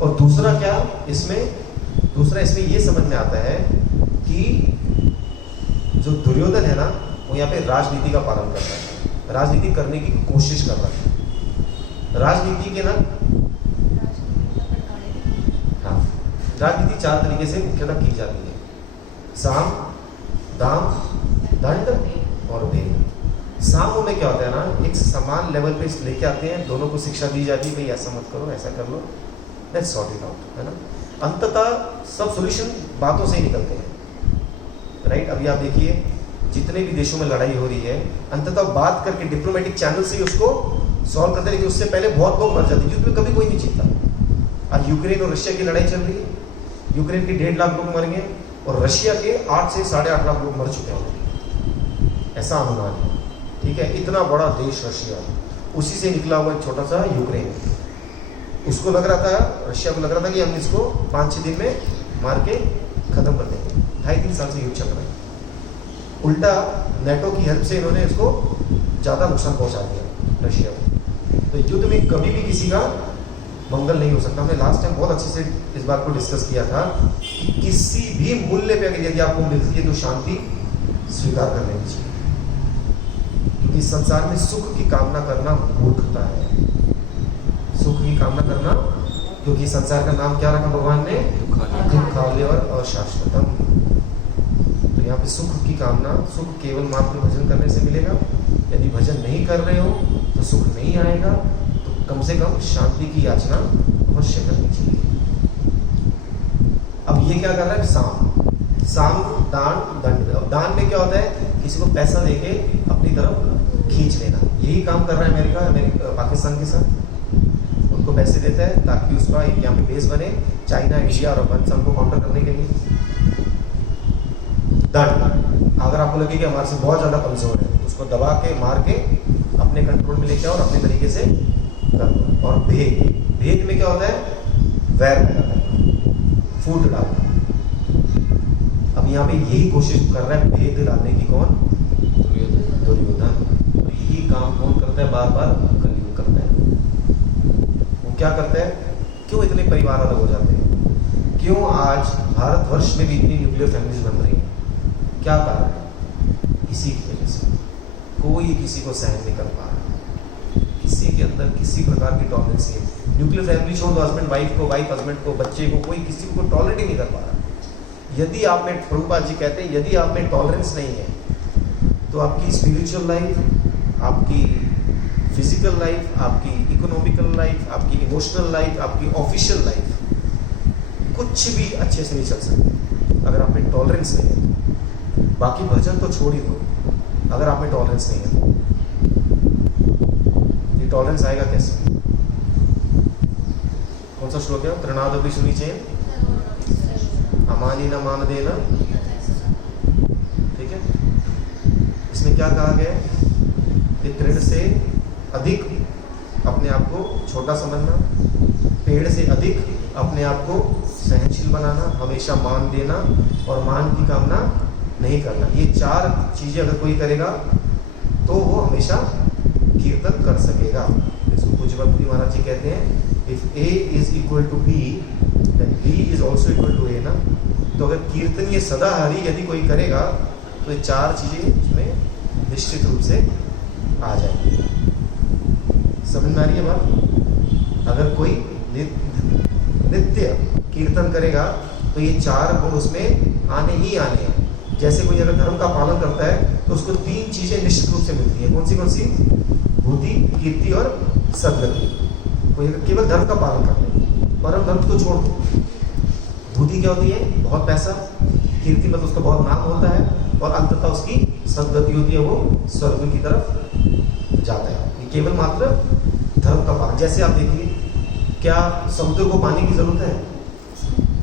और दूसरा क्या इसमें ये समझ में आता है कि जो दुर्योधन है ना, वो यहाँ पे राजनीति का पालन कर रहा है, राजनीति करने की कोशिश कर रहा है। राजनीति के ना, हाँ, राजनीति 4 तरीके से मुख्यतः की जाती है: साम, दाम, दंड और भेद। साम में क्या होता है ना, एक समान लेवल पे लेके आते हैं, दोनों को शिक्षा दी जाती है, भाई ऐसा मत करो, ऐसा कर लो, लेट्स सॉर्ट इट आउट, है ना। अंततः सब सॉल्यूशन बातों से ही निकलते हैं, राइट। अभी आप देखिए जितने भी देशों में लड़ाई हो रही है, अंततः बात करके डिप्लोमेटिक चैनल से ही उसको सॉल्व करते, लेकिन उससे पहले बहुत लोग मर जाते हैं। युद्ध में कभी कोई नहीं जीतता। आज यूक्रेन और रशिया की लड़ाई चल रही है, यूक्रेन के 1.5 लाख लोग मर गए और रशिया के 8 से 8.5 लाख लोग मर चुके हैं, ऐसा अनुमान है, ठीक है। इतना बड़ा देश रशिया, उसी से निकला हुआ एक छोटा सा यूक्रेन। उसको लग रहा था, रशिया को लग रहा था कि हम इसको 5-6 दिन में मार के खत्म कर देंगे। 2.5-3 साल से युद्ध चल रहा है। उल्टा नेटो की हेल्प से इन्होंने इसको ज़्यादा नुकसान पहुंचा दिया रशिया को। तो युद्ध में कभी भी किसी का मंगल नहीं हो सकता। हमने लास्ट टाइम बहुत अच्छे से इस बात को डिस्कस किया था कि किसी भी मूल्य पे अगर यदि आपको मिलती है तो शांति स्वीकार कर लेनी चाहिए, क्योंकि इस संसार में सुख की कामना करना मूर्खता है। सुख की कामना करना, क्योंकि संसार का नाम क्या रखा भगवान ने? दुखालय और अशाश्वतम। तो यहाँ पे सुख की कामना, सुख केवल मात्र भजन करने से मिलेगा। यदि भजन नहीं कर रहे हो तो सुख नहीं आएगा, तो कम से कम शांति की याचना अवश्य करनी चाहिए। अब ये क्या कर रहा है? साम दान दंड। अब दान में क्या होता है? किसी को पैसा देके अपनी तरफ खींच लेना। यही काम कर रहा है अमेरिका पाकिस्तान के साथ। उनको पैसे देता है ताकि उसका एक यहाँ पे बेस बने, चाइना, इंडिया और अफगानिस्तान को काउंटर करने के लिए। दंड, अगर आपको लगे कि हमारे से बहुत ज़्यादा कमजोर है तो उसको दबा के, मार के अपने कंट्रोल में लेके आओ और अपने तरीके से कर दो। और भेद में क्या होता है? वैर पैदा करना, फूट डालना। अब यहाँ पे यही कोशिश कर रहा है भेद डालने की। कौन? दुर्योधन। और यही काम कौन करता है? बार बार कलयुग करता है। वो क्या करता है? क्यों इतने परिवार अलग हो जाते हैं? क्यों आज भारतवर्ष में भी इतनी न्यूक्लियर फैमिलीज बन रही है? क्या कारण है? इसी की वजह से। कोई किसी को सहन नहीं कर पा रहा, किसी के अंदर किसी प्रकार की टॉलरेंस नहीं है। न्यूक्लियर फैमिली छोड़ दो, हस्बैंड वाइफ को, वाइफ हस्बैंड को, बच्चे को, कोई किसी को टॉलरेट ही नहीं कर पा रहा। यदि आप में, प्रभुपाद जी कहते हैं, यदि आप में टॉलरेंस नहीं है तो आपकी स्पिरिचुअल लाइफ, आपकी फिजिकल लाइफ, आपकी इकोनॉमिकल लाइफ, आपकी इमोशनल लाइफ, आपकी ऑफिशियल लाइफ, कुछ भी अच्छे से नहीं चल सकती अगर आप में टॉलरेंस नहीं है। बाकी भजन तो छोड़ ही दो, अगर आप में टॉलरेंस नहीं है तो ये टॉलरेंस आएगा कैसे? कौन सा श्लोक है? तृणादपि सुनिचेन अमानी न मान देना। ठीक है, इसमें क्या कहा गया है कि तृण से अधिक अपने आप को छोटा समझना, पेड़ से अधिक अपने आप को सहनशील बनाना, हमेशा मान देना और मान की कामना नहीं करना। ये चार चीजें अगर कोई करेगा तो वो हमेशा कीर्तन कर सकेगा। इसको पूज्य भक्ति महाराज जी कहते हैं, if A is equal to B then B is also equal to A ना। तो अगर कीर्तन ये सदाहरी यदि कोई करेगा तो ये चार चीजें उसमें निश्चित रूप से आ जाएंगी। समझ में आ रही है बात? अगर कोई नित्य कीर्तन करेगा तो ये चार गुण उसमें आने ही आने हैं। जैसे कोई अगर धर्म का पालन करता है तो उसको तीन चीजें निश्चित रूप से मिलती हैं। कौन सी? बुद्धि, कीर्ति और सद्गति। कोई अगर केवल धर्म का पालन कर ले, परम धर्म को छोड़ दो। बुद्धि क्या होती है? बहुत पैसा। कीर्ति मतलब उसका बहुत नाम होता है, और अंततः उसकी सद्गति होती है, वो स्वर्ग की तरफ जाता है। ये केवल मात्र धर्म का पालन। जैसे आप देखिए, क्या समुद्र को पानी की जरूरत है?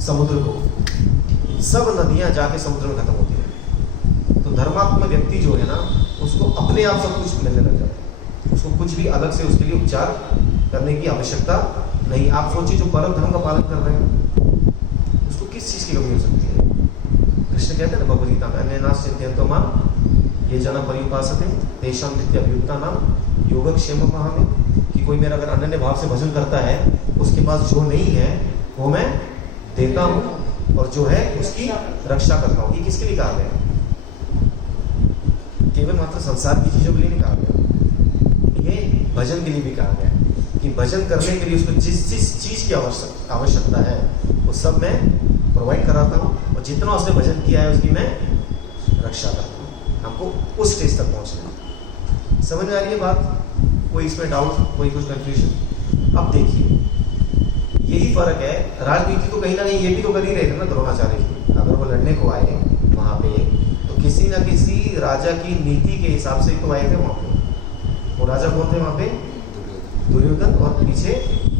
समुद्र को, सब नदियां जाके समुद्र में खत्म होती है। तो धर्मात्मक व्यक्ति जो है ना, उसको अपने आप सब कुछ मिलने लग जाता है। उसको कुछ भी अलग से उसके लिए उपचार करने की आवश्यकता नहीं। आप सोचिए, जो परम धर्म का पालन कर रहे हैं उसको किस चीज़ की कमी हो सकती है? कृष्ण कहते हैं ना भगवद गीता में, अन्यनास चिंतयन्तो मां ये जना पर्युपासते तेषां नित्यभियुक्ता नाम योगक्षेमं वहामि। कि कोई मेरा अगर अनन्य भाव से भजन करता है, उसके पास जो नहीं है वो मैं देता हूँ, और जो है उसकी रक्षा करता हूँ। ये किसके लिए कहा गया? केवल मात्र संसार की चीजों के लिए नहीं कहा गया, ये भजन के लिए भी कहा गया कि भजन करने के लिए उसको जिस जिस चीज की आवश्यकता है वो सब मैं प्रोवाइड कराता हूँ, और जितना उसने भजन किया है उसकी मैं रक्षा करता हूँ। हमको उस स्टेज तक पहुँचना है। समझ में आ रही है बात? कोई इसमें डाउट, कोई कुछ कंफ्यूजन? अब देखिए, यही फर्क है। राजनीति तो कहीं ना कहीं ये भी तो कर ही रहे थे ना द्रोणाचार्य जी। अगर वो लड़ने को आए वहाँ पे तो किसी ना किसी राजा की नीति के हिसाब से तो आए थे वहाँ पे। वो राजा कौन थे वहाँ पे? दुर्योधन, और पीछे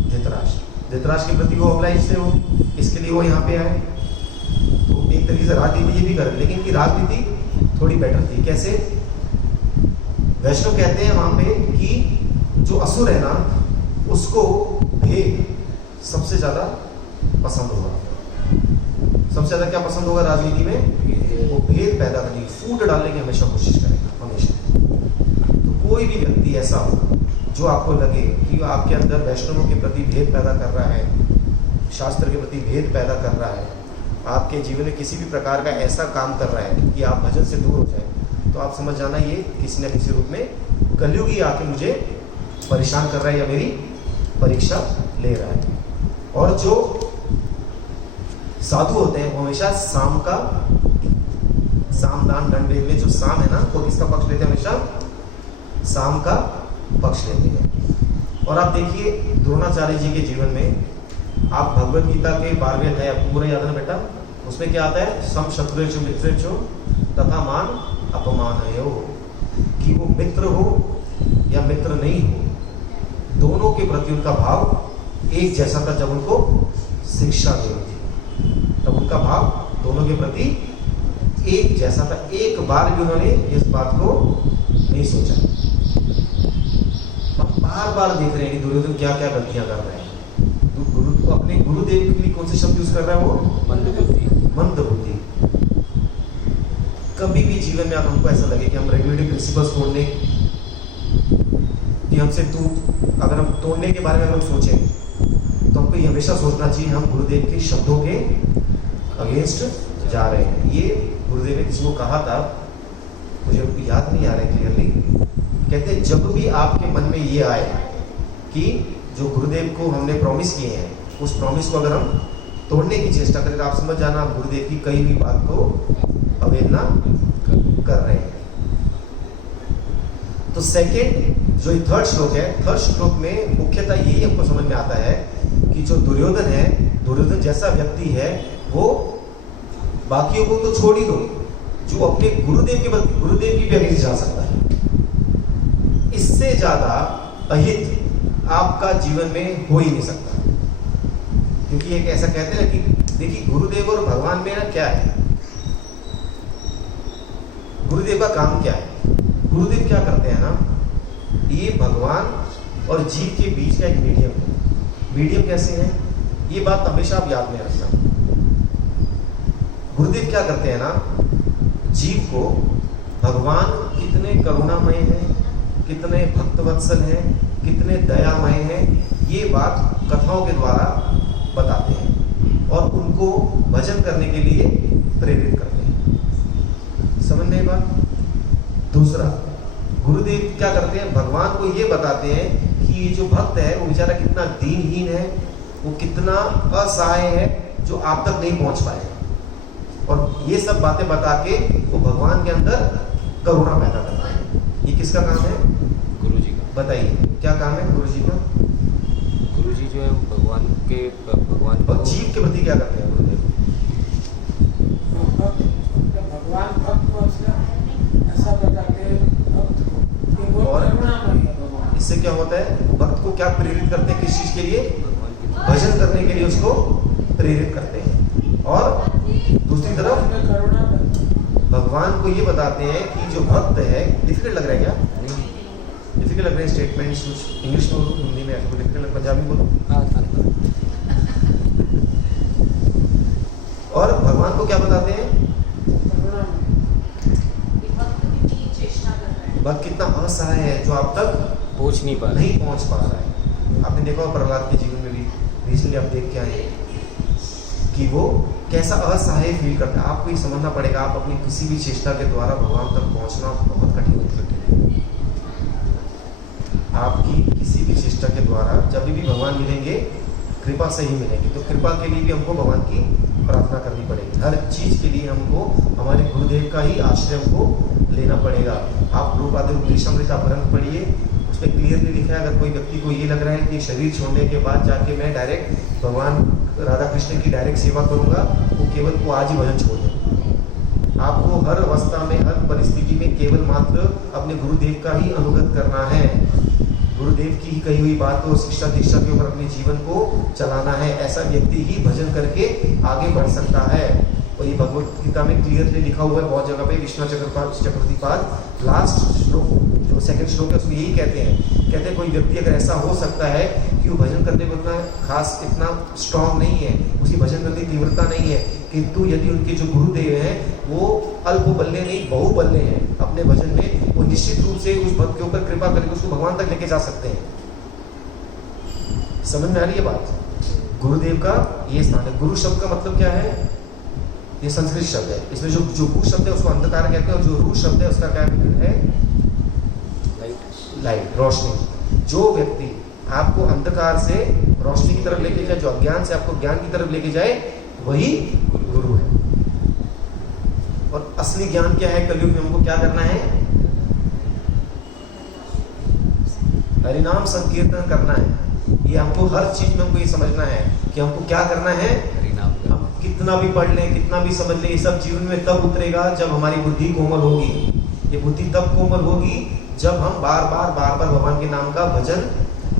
धृतराष्ट्र। धृतराष्ट्र के प्रति वो ऑब्लाइज थे, वो इसके लिए वो यहाँ पे आए। तो एक तरीके से राजनीति ये भी कर, लेकिन इनकी राजनीति थोड़ी बेटर थी। कैसे? वैष्णव कहते हैं वहाँ पे कि जो असुर है ना, उसको भेद सबसे ज्यादा पसंद होगा। सबसे ज्यादा क्या पसंद होगा राजनीति में? वो भेद पैदा करने की, फूट डालने की हमेशा कोशिश करेगा, हमेशा। तो कोई भी व्यक्ति ऐसा हो जो आपको लगे कि आपके अंदर वैष्णवों के प्रति भेद पैदा कर रहा है, शास्त्र के प्रति भेद पैदा कर रहा है, आपके जीवन में किसी भी प्रकार का ऐसा काम कर रहा है कि आप भजन से दूर हो जाए, तो आप समझ जाना ये किसी न किसी रूप में कलयुगी आके मुझे परेशान कर रहा है या मेरी परीक्षा ले रहा है। और जो साधु होते हैं वो हमेशा साम दान दंड भेद में जो साम है ना, वो किसका पक्ष लेते हैं? हमेशा साम का पक्ष लेते हैं। और आप देखिए द्रोणाचार्य जी के जीवन में, आप भगवत गीता के 12वें अध्याय पूरा याद है बेटा, उसमें क्या आता है? सम शत्रुचो मित्रेचो तथा मान अपमानयो, कि वो मित्र हो या मित्र नहीं हो, दोनों के प्रति उनका भाव एक जैसा था। जब उनको शिक्षा दी थी तब उनका भाव दोनों के प्रति एक जैसा था। एक बार भी उन्होंने इस बात को नहीं सोचा। हम बार बार देख रहे हैं कि दुर्योधन क्या क्या गलतियां कर रहे हैं। अपने गुरुदेव के लिए कौन से शब्द यूज कर रहा है? वो मंद बुद्धि। कभी भी जीवन में आप हमको ऐसा लगे कि हम रेगुलेटरी प्रिंसिपल्स तोड़ने कि हमसे अगर हम तोड़ने के बारे में अगर हम सोचें तो हमको ये हमेशा सोचना चाहिए हम गुरुदेव के शब्दों के अगेंस्ट जा रहे हैं। ये गुरुदेव ने किसी को कहा था, मुझे याद नहीं आ रहा है क्लियरली, कहते जब भी आपके मन में ये आए कि जो गुरुदेव को हमने प्रॉमिस किए हैं उस प्रॉमिस को अगर हम तोड़ने की चेष्टा करें तो आप समझ जाना आप गुरुदेव की कई भी बात को अवहेलना कर रहे हैं। तो सेकेंड जो थर्ड श्लोक है, थर्ड श्लोक में मुख्यतः यही हमको समझ में आता है कि जो दुर्योधन है, दुर्योधन जैसा व्यक्ति है वो बाकियों को तो छोड़ ही दो, जो अपने गुरुदेव की भी अगेंस्ट जा सकता है। इससे ज्यादा अहित आपका जीवन में हो ही नहीं सकता। क्योंकि एक ऐसा कहते हैं कि देखिए गुरुदेव और भगवान में ना क्या है, गुरुदेव का काम क्या है? गुरुदेव क्या करते हैं ना, ये भगवान और जीव के बीच का एक मीडियम है। मीडियम कैसे है? ये बात हमेशा आप याद में रखना। गुरुदेव क्या करते हैं ना, जीव को भगवान कितने करुणामय हैं, कितने भक्तवत्सल हैं, कितने दयामय हैं, ये बात कथाओं के द्वारा बताते हैं और उनको भजन करने के लिए प्रेरित करते हैं। समझ में बात? दूसरा, गुरुदेव क्या करते हैं? भगवान को ये बताते हैं कि ये जो भक्त है वो बेचारा कितना दीनहीन है, वो कितना असहाय है, जो आप तक नहीं पहुंच पाए। और ये सब बातें बता के वो भगवान के अंदर करुणा पैदा करता है। ये किसका काम है? गुरु जी का। बताइए क्या काम है गुरु जी का? गुरु जी जो है भगवान और जीव के प्रति क्या करते हैं गुरुदेव? भगवान भक्त को ऐसा बताते हैं भक्त को कि वो करुणामय है भगवान। इससे क्या होता है? भक्त को क्या प्रेरित करते हैं? किस चीज के लिए? भजन करने के लिए उसको प्रेरित करते हैं। और दूसरी तरफ भगवान को ये बताते हैं कि जो भक्त है, डिफिकल्ट लग रहा है क्या? डिफिकल्ट लग रहे हैं स्टेटमेंट्स कुछ? इंग्लिश में बोलो, हिंदी में आपको डिफिकल्ट, पंजाबी बोलो। और भगवान को क्या बताते हैं? भक्त कितना असहाय है, जो आप तक पहुंच नहीं पा रहा है। आपने देखा प्रहलाद के जीवन में भी रिसेंटली आप देख के आए कि वो कैसा असहाय फील करता है। आपको ये समझना पड़ेगा, आप अपनी किसी भी चेष्टा के द्वारा भगवान तक पहुंचना बहुत कठिन है। आपकी किसी भी चेष्टा के द्वारा जब भी भगवान मिलेंगे, कृपा से ही मिलेंगे। तो कृपा के लिए भी हमको भगवान की प्रार्थना करनी पड़ेगी। हर चीज के लिए हमको हमारे गुरुदेव का ही आश्रय हमको लेना पड़ेगा। आप रूपादि उपदेशामृत आप ग्रंथ पढ़िए, उसमें क्लियरली लिखा है, अगर कोई व्यक्ति को ये लग रहा है कि शरीर छोड़ने के बाद जाके मैं डायरेक्ट भगवान राधा कृष्ण की डायरेक्ट सेवा करूंगा, वो केवल वो आज ही भजन छोड़ दें। आपको हर अवस्था में, हर परिस्थिति में केवल मात्र अपने गुरुदेव का ही अनुगत करना है। गुरुदेव की ही कही हुई बात को, शिक्षा दीक्षा के ऊपर अपने जीवन को चलाना है। ऐसा व्यक्ति ही भजन करके आगे बढ़ सकता है। और ये भगवत गीता में क्लियरली लिखा हुआ है बहुत जगह पे। विष्णु चक्रवर्ती लास्ट श्लोक, जो सेकंड श्लोक है, उसमें यही कहते हैं कोई व्यक्ति अगर ऐसा हो सकता है कि वो भजन करने को इतना खास, इतना स्ट्रांग नहीं है, उसकी भजन करने की तीव्रता नहीं है, किंतु यदि उनके जो गुरुदेव हैं वो अल्प बल्ले नहीं बहुबल्ले हैं, अपने भजन में वो निश्चित रूप से उस भक्त के ऊपर कृपा करके उसको भगवान तक लेके जा सकते हैं। समझ में आ रही है बात? गुरुदेव का ये स्थान है। गुरु शब्द का मतलब क्या है? ये संस्कृत शब्द है। इसमें जो गु शब्द है उसको अंधकार कहते हैं, और जो रू शब्द है उसका क्या मीनिंग है? लाइट, रोशनी। जो व्यक्ति आपको अंधकार से रोशनी की तरफ लेके जाए, जो अज्ञान से आपको ज्ञान की तरफ लेके जाए, वही गुरु है। और असली ज्ञान क्या है? कलयुग में हमको क्या करना है? हरिनाम संकीर्तन करना है। ये हमको हर चीज में हमको ये समझना है कि हमको क्या करना है। हम कितना भी पढ़ लें, कितना भी समझ लें, ये सब जीवन में तब उतरेगा जब हमारी बुद्धि कोमल होगी। ये बुद्धि तब कोमल होगी जब हम बार बार भगवान के नाम का भजन।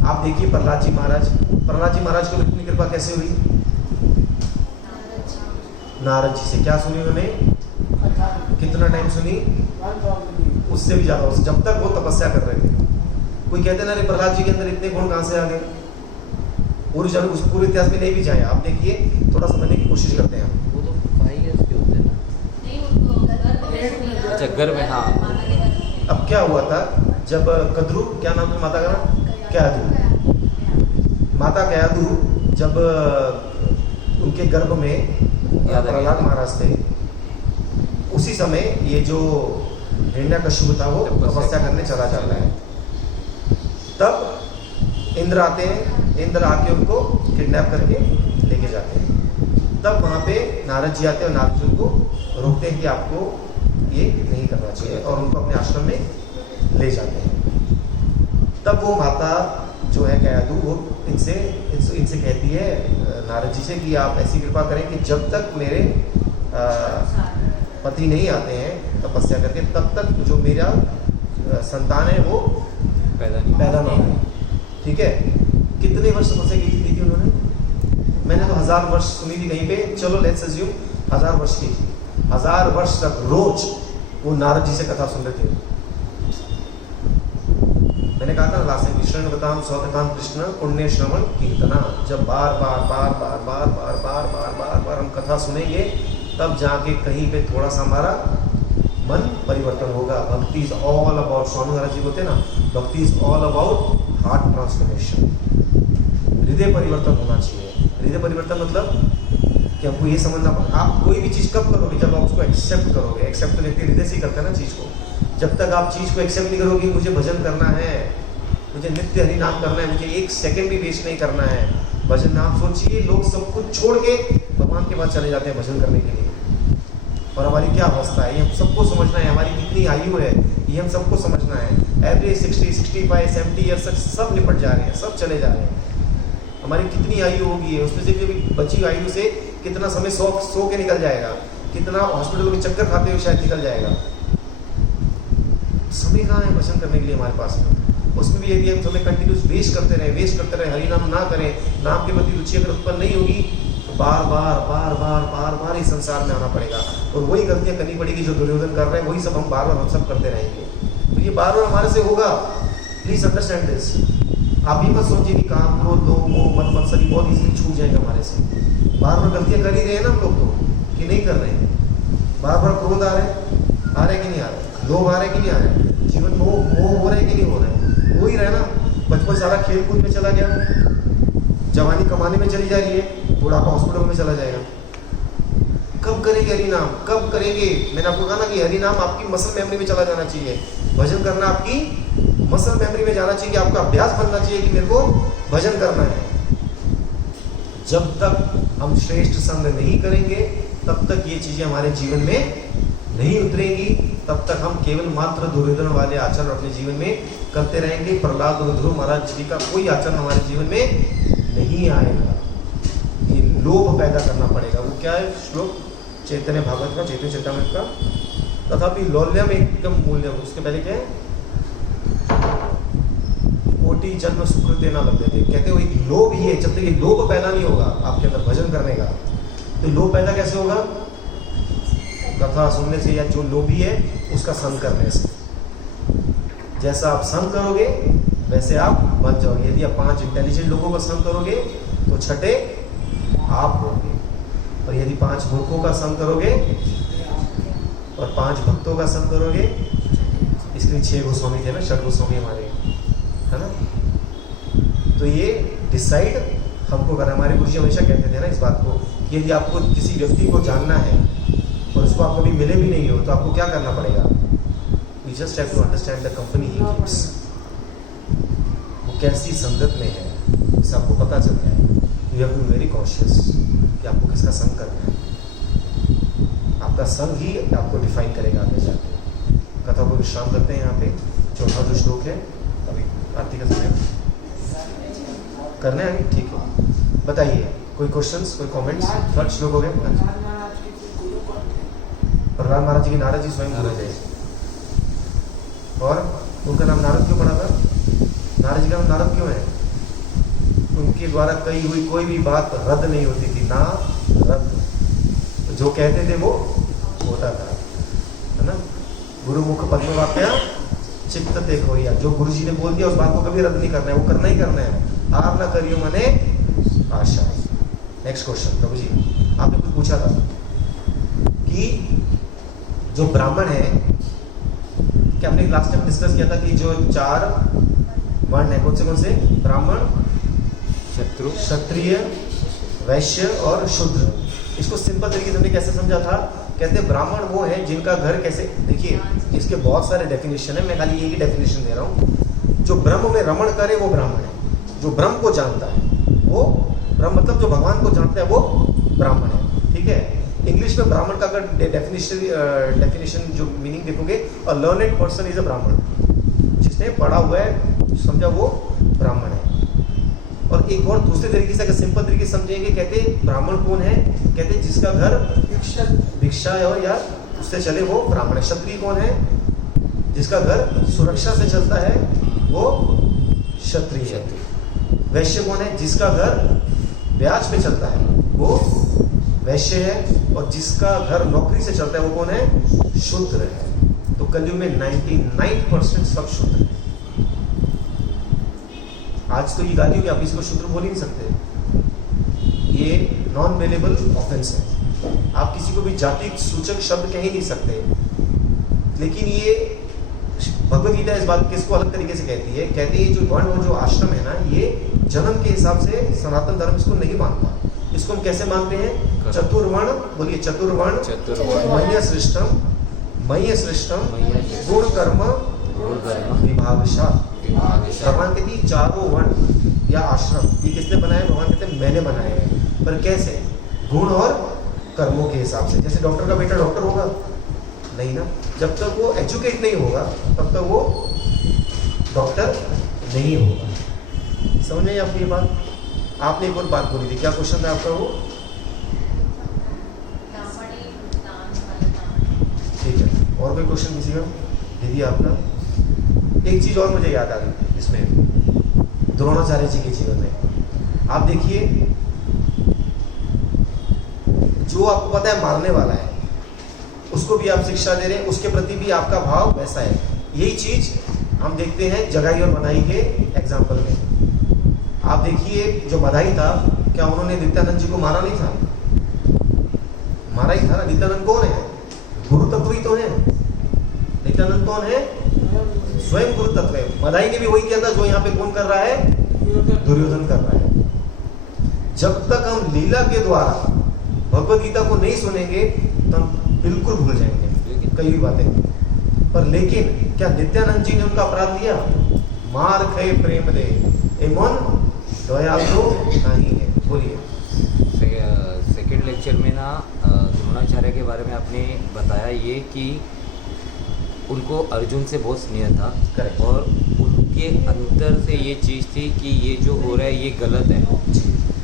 आप देखिए प्रहलाद जी महाराज को इतनी कृपा कैसे हुई? नारद जी से क्या सुनी उन्होंने? कितना टाइम सुनी? उससे भी ज्यादा, जब तक वो तपस्या कर रहे थे। कोई कहते ना, अरे प्रहलाद जी के अंदर इतने गुण कहां से आ गए? उस पूरे इतिहास में नहीं भी जाए, आप देखिए, थोड़ा समझने की कोशिश करते हैं हम। वो तो 5 years के होते हैं ना। नहीं, उनको गर्भ में सुनी ना। अच्छा, गर्भ में, हाँ। माता के गर्भ में। अब क्या हुआ था जब कद्रू, क्या नाम था माता का? कयाधु। माता कयाधु जब उनके गर्भ में प्रहलाद महाराज थे, उसी समय ये जो हिरण्यकशिपु था वो तपस्या करने चला जाता है। तब इंद्र आते हैं, इंद्र आके उनको किडनैप करके लेके जाते हैं। तब वहाँ पे नारद जी आते हैं और नारद जी उनको रोकते हैं कि आपको ये नहीं करना चाहिए, और उनको अपने आश्रम में ले जाते हैं। तब वो माता जो है कयाधु, वो इनसे कहती है नारद जी से कि आप ऐसी कृपा करें कि जब तक मेरे पति नहीं आते हैं तपस्या करके, तब तक जो मेरा संतान है वो पैदा ना हो। ठीक है? कितने वर्ष तपस्या की थी उन्होंने? मैंने तो 1000 वर्ष सुनी थी कहीं पे। चलो लेट्स अज्यूम 1000 वर्ष की थी। 1000 वर्ष तक रोज वो नारद जी से कथा सुन रहे थे। मैंने कहा था लास्ट में, कृष्ण बताम स्वकथाम कृष्ण पुण्य श्रवण कीर्तना। जब बार बार हम कथा सुनेंगे, तब जाके कहीं पे थोड़ा सा हमारा मन परिवर्तन होगा। भक्ति is all about, Swami Maharaj जी बोलते ना, भक्ति is all about heart transformation. हृदय परिवर्तन होना चाहिए। हृदय परिवर्तन मतलब कि हमको ये समझना, आप कोई भी चीज़ कब करोगे? जब आप उसको एक्सेप्ट करोगे। एक्सेप्ट तो व्यक्ति हृदय से ही करता है ना चीज़ को। जब तक आप चीज़ को एक्सेप्ट नहीं करोगे, मुझे भजन करना है, मुझे नित्य हरि नाम करना है, मुझे एक सेकंड भी वेस्ट नहीं करना है भजन नाम। सोचिए, लोग सब कुछ छोड़ के भगवान के पास चले जाते हैं भजन करने के लिए, और हमारी क्या अवस्था है ये हम सबको समझना है। हमारी कितनी आयु है ये हम सबको समझना है। एवरेज 60, 65, 70 ईयर्स तक सब निपट जा रहे हैं, सब चले जा रहे हैं। हमारी कितनी आयु होगी है, उसमें से भी बची आयु से कितना समय सो के निकल जाएगा, कितना हॉस्पिटल में चक्कर खाते हुए शायद निकल जाएगा। समय कहाँ है भजन करने के लिए हमारे पास में? उसमें भी यदि हम समय कंटिन्यूस वेस्ट करते रहे, हरि नाम ना करें, नाम के प्रति रुचि अगर उत्पन्न नहीं होगी, तो बार इस संसार में आना पड़ेगा, और वही गलतियां करनी पड़ेगी जो दुर्योधन कर रहे हैं। वही सब हम बार हम सब करते रहेंगे। तो ये बार हमारे से होगा। Please understand this. आप ये मत सोचिए कि काम, क्रोध, लोभ, मोह, मद मत्सरी बहुत इजीली छूट जाएगा हमारे से। बार गलतियां कर ही रहे हैं ना हम लोग, तो कि नहीं कर रहे हैं? बार क्रोध आ रहे कि नहीं आ रहे? लोभ आ रहे कि नहीं आ रहे? जीवन मोह हो रहे कि नहीं हो रहे? हो ही रहे ना। बचपन सारा खेल कूद में चला गया, जवानी कमाने में चली जा रही है, बुढ़ापा हॉस्पिटल में चला जाएगा। कब करेंगे हरि नाम? कब करेंगे? मैंने आपको कहा ना कि हरि नाम आपकी मसल मेमोरी में चला जाना चाहिए। भजन करना आपकी मसल मेमोरी में जाना चाहिए, आपका अभ्यास बनना चाहिए कि मेरे को भजन करना है। जब तक हम श्रेष्ठ संग नहीं करेंगे, तब तक ये चीजें हमारे जीवन में नहीं उतरेंगी। तब तक हम केवल मात्र दुर्योधन वाले आचरण अपने जीवन में करते रहेंगे। प्रहलाद और ध्रुव महाराज जी का कोई आचरण हमारे जीवन में नहीं आएगा। ये लोभ पैदा करना पड़ेगा। वो क्या है श्लोक? चैतन्य भागवत का, चैतन्य चैतामृत का, तथापि लौल्यम एकम मूल्यम। उसके पहले क्या है? कोटि जन्म सुकृते ना लभते थे। कहते हो एक लोभ ही है। जब तक ये लोभ पैदा नहीं होगा आपके अंदर भजन करने का, तो लोभ पैदा कैसे होगा? कथा सुनने से, या जो लोभी है उसका संग करने से। जैसा आप संग करोगे वैसे आप बन जाओगे। यदि आप 5 इंटेलिजेंट लोगों का संग करोगे तो 6ठे आप होंगे, और यदि 5 मूर्खों का संग करोगे और 5 भक्तों का संग करोगे इसलिए 6 गोस्वामी थे ना, षड गोस्वामी हमारे, है ना। तो ये डिसाइड हमको करना। हमारे गुरुजी हमेशा कहते थे ना इस बात को कि यदि आपको किसी व्यक्ति को जानना है और उसको आप कभी मिले भी नहीं हो तो आपको क्या करना पड़ेगा? You just have to understand the company he keeps. वो कैसी संगत में है इससे आपको पता चल जाए। You have to be very conscious कि आपको किसका संग करना है। आपका संग ही आपको डिफाइन करेगा आगे जाके। कथा को विश्राम करते हैं यहाँ पे। चौथा जो श्लोक है, अभी आरती का समय करना है, ठीक है। बताइए कोई क्वेश्चंस, कोई कमेंट्स? थर्ड श्लोक हो गया। प्रहलाद महाराज जी की नारद जी स्वयं गुरु थे। और उनका नाम नारद क्यों पड़ा था? नारद जी का नाम नारद क्यों है? उनके द्वारा कही हुई कोई भी बात रद्द नहीं होती थी, ना रद्द। जो कहते थे वो होता था, है ना। गुरु मुख पद्म वाक्या चित्त ते खोया। जो गुरु जी ने बोल दिया उस बात को कभी रद्द नहीं करना है, वो करना ही करना है। आप ना करियो मने आशा। नेक्स्ट क्वेश्चन प्रभु जी, आपने कुछ पूछा था कि जो ब्राह्मण है, कि हमने लास्ट टाइम डिस्कस किया था कि जो 4 वर्ण है, कौन से? ब्राह्मण, शत्रु, क्षत्रिय, वैश्य और शूद्र। इसको सिंपल तरीके से हमने कैसे समझा था? कहते हैं ब्राह्मण वो है जिनका घर कैसे, देखिए इसके बहुत सारे डेफिनेशन है, मैं खाली यही डेफिनेशन दे रहा हूँ। जो ब्रह्म में रमण करे वो ब्राह्मण है। जो ब्रह्म को जानता है वो ब्रह्म, मतलब जो भगवान को जानता है वो ब्राह्मण है, ठीक है। इंग्लिश में ब्राह्मण का अगर डेफिनेशन जो मीनिंग देखोगे, अ लर्नेड पर्सन इज अ ब्राह्मण। जिसने पढ़ा हुआ है, समझा, वो ब्राह्मण है। और एक और दूसरे तरीके से अगर सिंपल तरीके से समझेंगे, कहते ब्राह्मण कौन है? कहते जिसका घर भिक्षा और या उससे चले वो ब्राह्मण है। क्षत्रिय कौन है? जिसका घर सुरक्षा से चलता है वो क्षत्रिय है। वैश्य कौन है? जिसका घर ब्याज पे चलता है वो वैश्य है। और जिसका घर नौकरी से चलता है वो कौन है? शूद्र है। तो कलयुग में 99% सब शूद्र है। आज तो ये गाली होगी, आप इसको शूद्र बोल ही नहीं सकते। ये नॉन वेलेबल ऑफेंस है। आप किसी को भी जाति सूचक शब्द कह ही नहीं सकते। लेकिन ये भगवद गीता इस बात किसको अलग तरीके से कहती है? कहती है जो वर्ण और जो आश्रम है ना, ये जन्म के हिसाब से सनातन धर्म इसको नहीं मानता। इसको हम कैसे मानते हैं? चतुर्वर्ण, बोलिए चतुर्वर्ण, मह्य सृष्टम गुण कर्म विभागशः। भगवान कहती है चारों वर्ण या आश्रम ये किसने बनाया? भगवान कहते हैं मैंने बनाए हैं। पर कैसे? गुण और कर्मों के हिसाब से। जैसे डॉक्टर का बेटा डॉक्टर होगा नहीं ना, जब तक वो एजुकेट नहीं होगा तब तक वो डॉक्टर नहीं होगा। समझ नहीं आपकी ये बात? आपने एक और बात बोली थी, क्या क्वेश्चन था आपका? वो ठीक है। और कोई क्वेश्चन किसी का? दीदी आपका? एक चीज और मुझे याद आ गई इसमें, द्रोणाचार्य जी के जीवन में। आप देखिए, जो आपको पता है मारने वाला है उसको भी आप शिक्षा दे रहे हैं, उसके प्रति भी आपका भाव वैसा है। यही चीज हम देखते हैं जगाई और मदाई के एग्जाम्पल में। आप देखिए जो मदाई था, क्या उन्होंने नित्यानंद जी को मारा नहीं था? मारा ही था ना। नित्यानंद कौन है? गुरु तत्व ही तो है। नित्यानंद कौन है? स्वयं गुरु तत्व है। मदाई ने भी वही किया था जो यहाँ पे कौन कर रहा है? दुर्योधन कर रहा है। जब तक हम लीला के द्वारा भगवद गीता को नहीं सुनेंगे तो हम बिल्कुल भूल जाएंगे कई भी बातें। पर लेकिन क्या नित्यानंद जी ने उनका अपराध दिया? मार खे प्रेम दे ए मन दयालु नहीं है। बोलिए। सेकेंड लेक्चर में ना द्रोणाचार्य के बारे में आपने बताया ये कि उनको अर्जुन से बहुत स्नेह था। Correct. और उनके अंदर से ये चीज़ थी कि ये जो हो रहा है ये गलत है।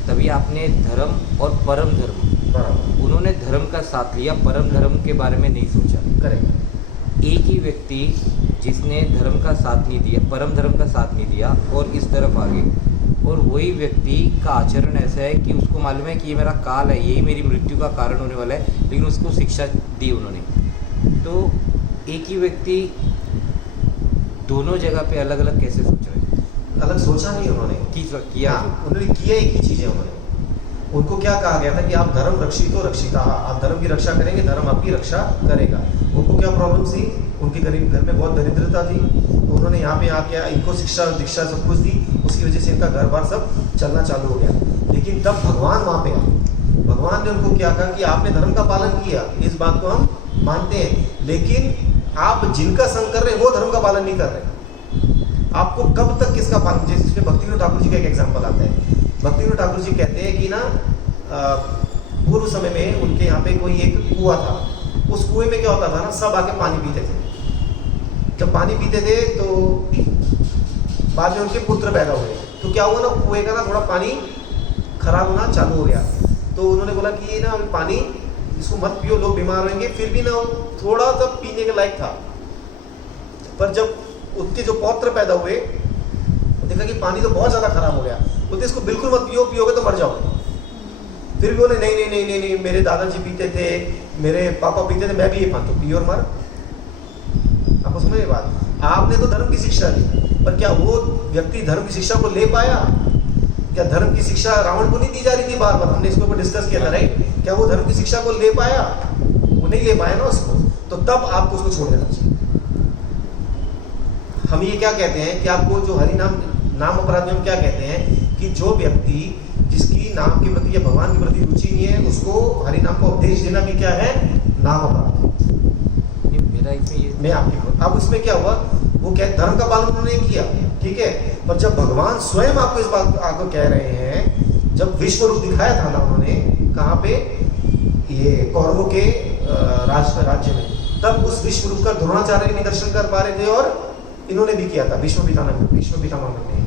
तभी आपने धर्म और परम धर्म, उन्होंने धर्म का साथ लिया, परम धर्म के बारे में नहीं सोचा। करेक्ट। एक ही व्यक्ति जिसने धर्म का साथ नहीं दिया, परम धर्म का साथ नहीं दिया और इस तरफ आ गए, और वही व्यक्ति का आचरण ऐसा है कि उसको मालूम है कि ये मेरा काल है, यही मेरी मृत्यु का कारण होने वाला है, लेकिन उसको शिक्षा दी उन्होंने। तो एक ही व्यक्ति दोनों जगह पे अलग अलग कैसे सोच रहे हैं? अलग सोचा नहीं उन्होंने, किया उन्होंने किया एक ही चीज़ है। उन्होंने उनको क्या कहा गया था कि आप धर्म रक्षितो रक्षिता, आप धर्म की रक्षा करेंगे, धर्म आपकी रक्षा करेगा। उनको क्या प्रॉब्लम थी? उनके घर में बहुत दरिद्रता थी, तो उन्होंने यहाँ पे आके इनको शिक्षा दीक्षा सब कुछ दी, उसकी वजह से इनका घर बार सब चलना चालू हो गया। लेकिन तब भगवान वहाँ पे आए, भगवान ने उनको क्या कहा कि आपने धर्म का पालन किया, इस बात को हम मानते हैं, लेकिन आप जिनका संग कर रहे हैं वो धर्म का पालन नहीं कर रहे। आपको कब तक किसका पालन, जैसे भक्तिविनोद ठाकुर जी का एक एग्जाम्पल आता है। भक्तिविनोद ठाकुर जी कहते हैं कि ना पूर्व समय में उनके यहाँ पे कोई एक कुआं था, उस कुएं में क्या होता था ना, सब आके पानी पीते थे। जब पानी पीते थे तो बाद में उनके पुत्र पैदा हुए, तो क्या हुआ ना, कुएं का ना थोड़ा पानी खराब होना चालू हो गया। तो उन्होंने बोला कि ये ना पानी इसको मत पियो, लोग बीमार होंगे। फिर भी ना थोड़ा सा पीने के लायक था, पर जब उनके जो पौत्र पैदा हुए देखा कि पानी तो बहुत ज्यादा खराब हो गया, बोलते इसको बिल्कुल मत पियो, पियोगे तो मर जाओगे। फिर भी बोले नहीं नहीं नहीं नहीं नहीं, मेरे दादाजी पीते थे, मेरे पापा पीते थे, मैं भी ये मानता हूँ, पियो और मर। आपको समझ में बात? आपने तो धर्म की शिक्षा दी, पर क्या वो व्यक्ति धर्म की शिक्षा को ले पाया? क्या धर्म की शिक्षा रावण को नहीं दी जा रही थी बार बार? हमने इसके ऊपर डिस्कस किया था, राइट? क्या वो धर्म की शिक्षा को ले पाया? वो नहीं ले पाया ना उसको, तो तब आपको उसको छोड़ देना चाहिए। हम ये क्या कहते हैं कि आपको जो हरि नाम अपराध में हम क्या कहते हैं कि जो व्यक्ति जिसकी नाम के प्रति या भगवान के प्रति रुचि नहीं है, उसको हरि नाम का उपदेश देना भी क्या है? नाम अपराध। मेरा इसमें ये मैं आपकी अब उसमें क्या हुआ, वो क्या धर्म का पालन उन्होंने किया, ठीक है, पर जब भगवान स्वयं आपको इस बात आपको कह रहे हैं, जब विश्व रूप दिखाया था ना उन्होंने, कहाँ पे? ये कौरवों के राज्य में, तब उस विश्व रूप का द्रोणाचार्य भी दर्शन कर पा रहे थे और इन्होंने भी किया था, विश्व पितामह ने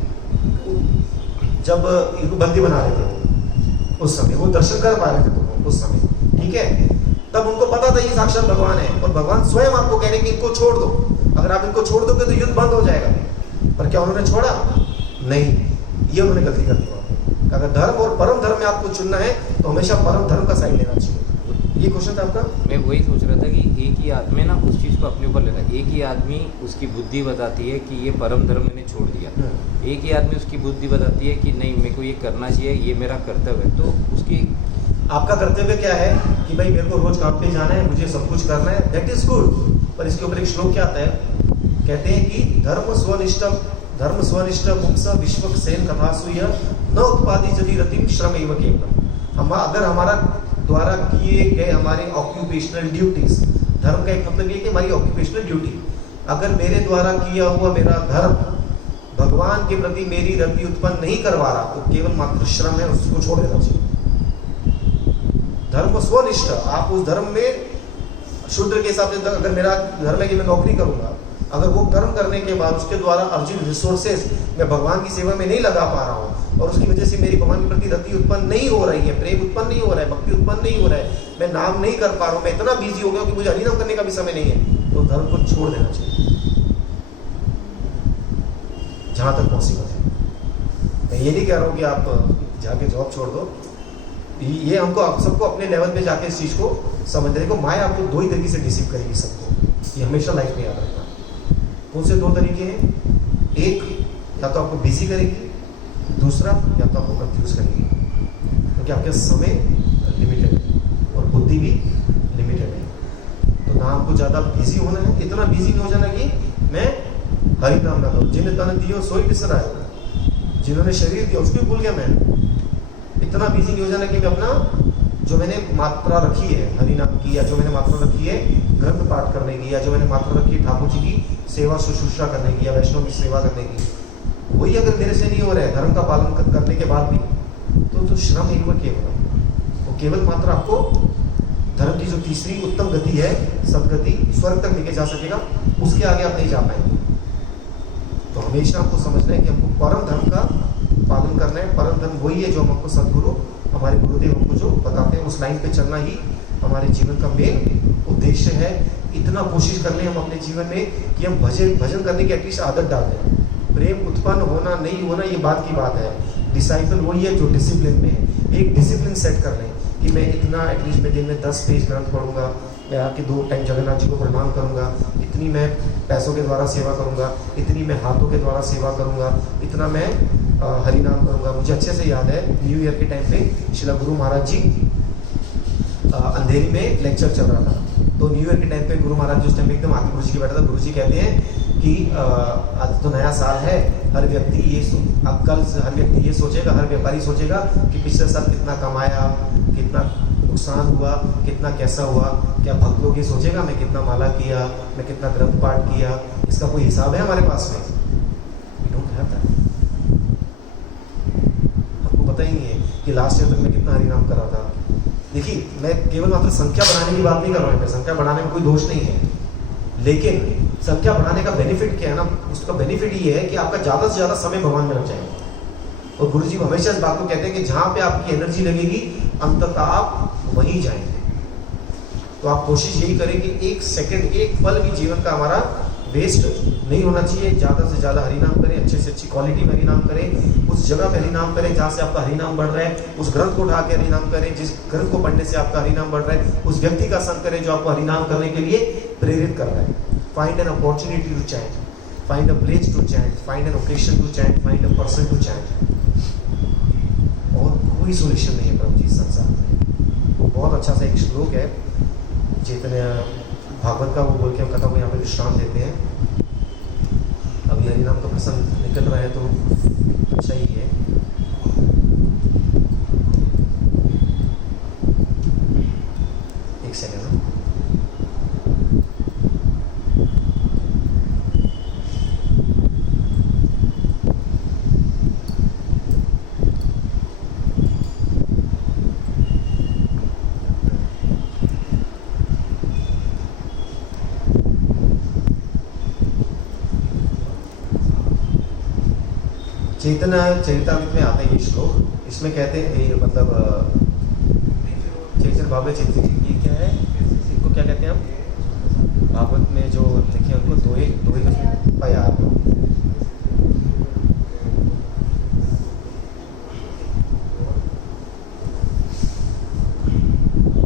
जब इनको बंदी बना रहे थे उस समय, वो दर्शन कर पा रहे थे तो उस समय, ठीक है, तब उनको पता था ये साक्षात भगवान है, और भगवान स्वयं आपको कह रहे हैं कि इनको छोड़ दो, अगर आप इनको छोड़ दोगे तो युद्ध बंद हो जाएगा। पर क्या उन्होंने छोड़ा? नहीं, ये उन्होंने गलती कर दी वहाँ पे। अगर धर्म और परम धर्म में आपको चुनना है तो हमेशा परम धर्म का साइड लेना चाहिए। ये क्वेश्चन था आपका? मैं वही सोच रहा था कि एक ही आदमी ना उस चीज़ को अपने ऊपर लेता है। एक ही आदमी उसकी बुद्धि बताती है कि ये परम धर्म मैंने छोड़ दिया, एक ही आदमी उसकी बुद्धि बताती है कि नहीं मेरे को ये करना चाहिए, ये मेरा कर्तव्य है। तो उसकी आपका कर्तव्य क्या है कि भाई मेरे को रोज काम पे जाना है, मुझे सब कुछ करना है, दैट इज गुड। पर इसके ऊपर एक श्लोक क्या आता है, कहते हैं कि धर्म स्वनिष्ठ पुंस विश्वक सेन कथासु यः न उत्पादी जति रतिम श्रम एव केवलम। हम अगर हमारा द्वारा किए गए हमारे ऑक्यूपेशनल ड्यूटीज, धर्म का एक मतलब ये कि हमारी ऑक्यूपेशनल ड्यूटी, अगर मेरे द्वारा किया हुआ मेरा धर्म भगवान के प्रति मेरी रति उत्पन्न नहीं करवा रहा, तो केवल मात्र श्रम है, उसको छोड़ देना चाहिए। धर्म स्वनिष्ठ, आप उस धर्म में शूद्र के हिसाब से, अगर मेरा धर्म है कि मैं नौकरी करूंगा, अगर वो कर्म करने के बाद उसके द्वारा अर्जित रिसोर्सेज मैं भगवान की सेवा में नहीं लगा पा रहा हूँ, और उसकी वजह से मेरी भगवान के प्रति रति उत्पन्न नहीं हो रही है, प्रेम उत्पन्न नहीं हो रहा है, भक्ति उत्पन्न नहीं हो रहा है, मैं नाम नहीं कर पा रहा हूँ, मैं इतना बिजी हो गया कि मुझे हरिनाम करने का भी समय नहीं है, तो धर्म को छोड़ देना चाहिए जहां तक पॉसिबल है। मैं ये नहीं कह रहा हूँ कि आप जाके जॉब छोड़ दो, ये हमको आप सबको अपने लेवल पे जाके इस चीज को समझ देखो। माया आपको दो ही तरीके से डिसीव करेगी सबको, ये हमेशा लाइफ में याद रखना। कौन से दो तरीके हैं? एक, या तो आपको बिजी करेगी, दूसरा या तो आपको कंफ्यूज करेगी, क्योंकि आपके समय लिमिटेड है और बुद्धि भी लिमिटेड है। तो ना आपको ज़्यादा बिजी होना है, इतना बिजी नहीं हो जाना कि मैं हरि नाम ना करूँ। जिन्हें तन दियो सोई बिसराए, जिन्होंने शरीर दिया उसको भूल गया मैं। इतना बिजी नहीं हो जाना कि मैं अपना जो मैंने मात्रा रखी है हरि नाम की, या जो मैंने मात्रा रखी है ग्रंथ पाठ करने की, या जो मैंने मात्रा रखी है ठाकुर जी की सेवा शुश्रूषा करने की, या वैष्णव की सेवा करने की, वही अगर मेरे से नहीं हो रहा है धर्म का पालन करने के बाद भी, तो श्रम ही वो केवल, वो केवल मात्र आपको धर्म की जो तीसरी उत्तम गति है, सदगति, स्वर्ग तक लेके जा सकेगा, उसके आगे आप नहीं जा पाएंगे। तो हमेशा आपको समझना है कि हमको परम धर्म का पालन करना है। परम धर्म वही है जो हमको सदगुरु हमारे गुरुदेव हमको जो बताते हैं, उस लाइन पे चलना ही हमारे जीवन का मेन उद्देश्य है। इतना कोशिश कर लें हम अपने जीवन में कि हम भजन करने की एटलीस्ट आदत डाल दें। प्रेम उत्पन्न होना नहीं होना ये बात की बात है, डिसाइपल वही है जो डिसिप्लिन में है। एक डिसिप्लिन सेट कर लें कि मैं इतना एटलीस्ट मैं दिन में 10 पेज ग्रंथ पढ़ूंगा, मैं आके 2 टाइम जगन्नाथ जी को प्रणाम करूंगा, इतनी मैं पैसों के द्वारा सेवा करूंगा, इतनी मैं हाथों के द्वारा सेवा करूंगा, इतना मैं हरि नाम करूंगा। मुझे अच्छे से याद है न्यू ईयर के टाइम पे श्रील गुरु महाराज जी अंधेरी में लेक्चर चल रहा था, तो न्यू ईयर के टाइम पे गुरु महाराज उस टाइम पे एकदम आके गुरु जी के बैठा था। गुरु जी कहते हैं कि आज तो नया साल है, हर व्यक्ति अब कल हर व्यक्ति ये सोचेगा, हर व्यापारी सोचेगा कि पिछले साल कितना कमाया, कितना नुकसान हुआ, कितना कैसा हुआ। क्या भक्त लोग ये सोचेगा मैं कितना माला किया, मैं कितना ग्रंथ पाठ किया, इसका कोई हिसाब है हमारे पास में? We don't have that। हमको पता ही नहीं है कि लास्ट ईयर तक मैं कितना हरिनाम कर रहा था। देखिए, मैं केवल मात्र संख्या बढ़ाने की बात नहीं कर रहा हूँ, संख्या बढ़ाने में कोई दोष नहीं है, लेकिन संख्या बढ़ाने का बेनिफिट क्या है ना, उसका बेनिफिट ये है कि आपका ज़्यादा से ज़्यादा समय भगवान में लग जाएगा। और गुरु जी हमेशा इस बात को कहते हैं कि जहाँ पे आपकी एनर्जी लगेगी अंततः आप वहीं जाएंगे। तो आप कोशिश यही करें कि एक सेकंड, एक पल भी जीवन का हमारा वेस्ट नहीं होना चाहिए। ज़्यादा से ज़्यादा हरिनाम करें, अच्छे से अच्छी क्वालिटी में हरिनाम करें, उस जगह पे हरिनाम करें जहाँ से आपका हरिनाम बढ़ रहा है, उस ग्रंथ को उठा के हरिनाम करें जिस ग्रंथ को पढ़ने से आपका हरिनाम बढ़ रहा है, उस व्यक्ति का संग करें जो आपको हरिनाम करने के लिए प्रेरित कर रहा है। Find an opportunity to chant, find a place to chant, find an occasion to chant, find a person to chant. और कोई सोल्यूशन नहीं है प्रभु जी संसार में। बहुत अच्छा सा एक श्लोक है चैतन्य भागवत का, वो बोल के हम कथा को यहाँ पे विश्राम देते हैं। अभी हरिनाम का प्रसंग निकल रहा है तो अच्छा ही है। एक सेकेंड। चैतन्य चरितामृत में आता है ये श्लोक। इसमें कहते हैं ये मतलब चैतन्य भागवत चैतन्य, ये क्या है, इनको क्या कहते हैं हम भागवत में जो लिखे उनको दोहे प्यार।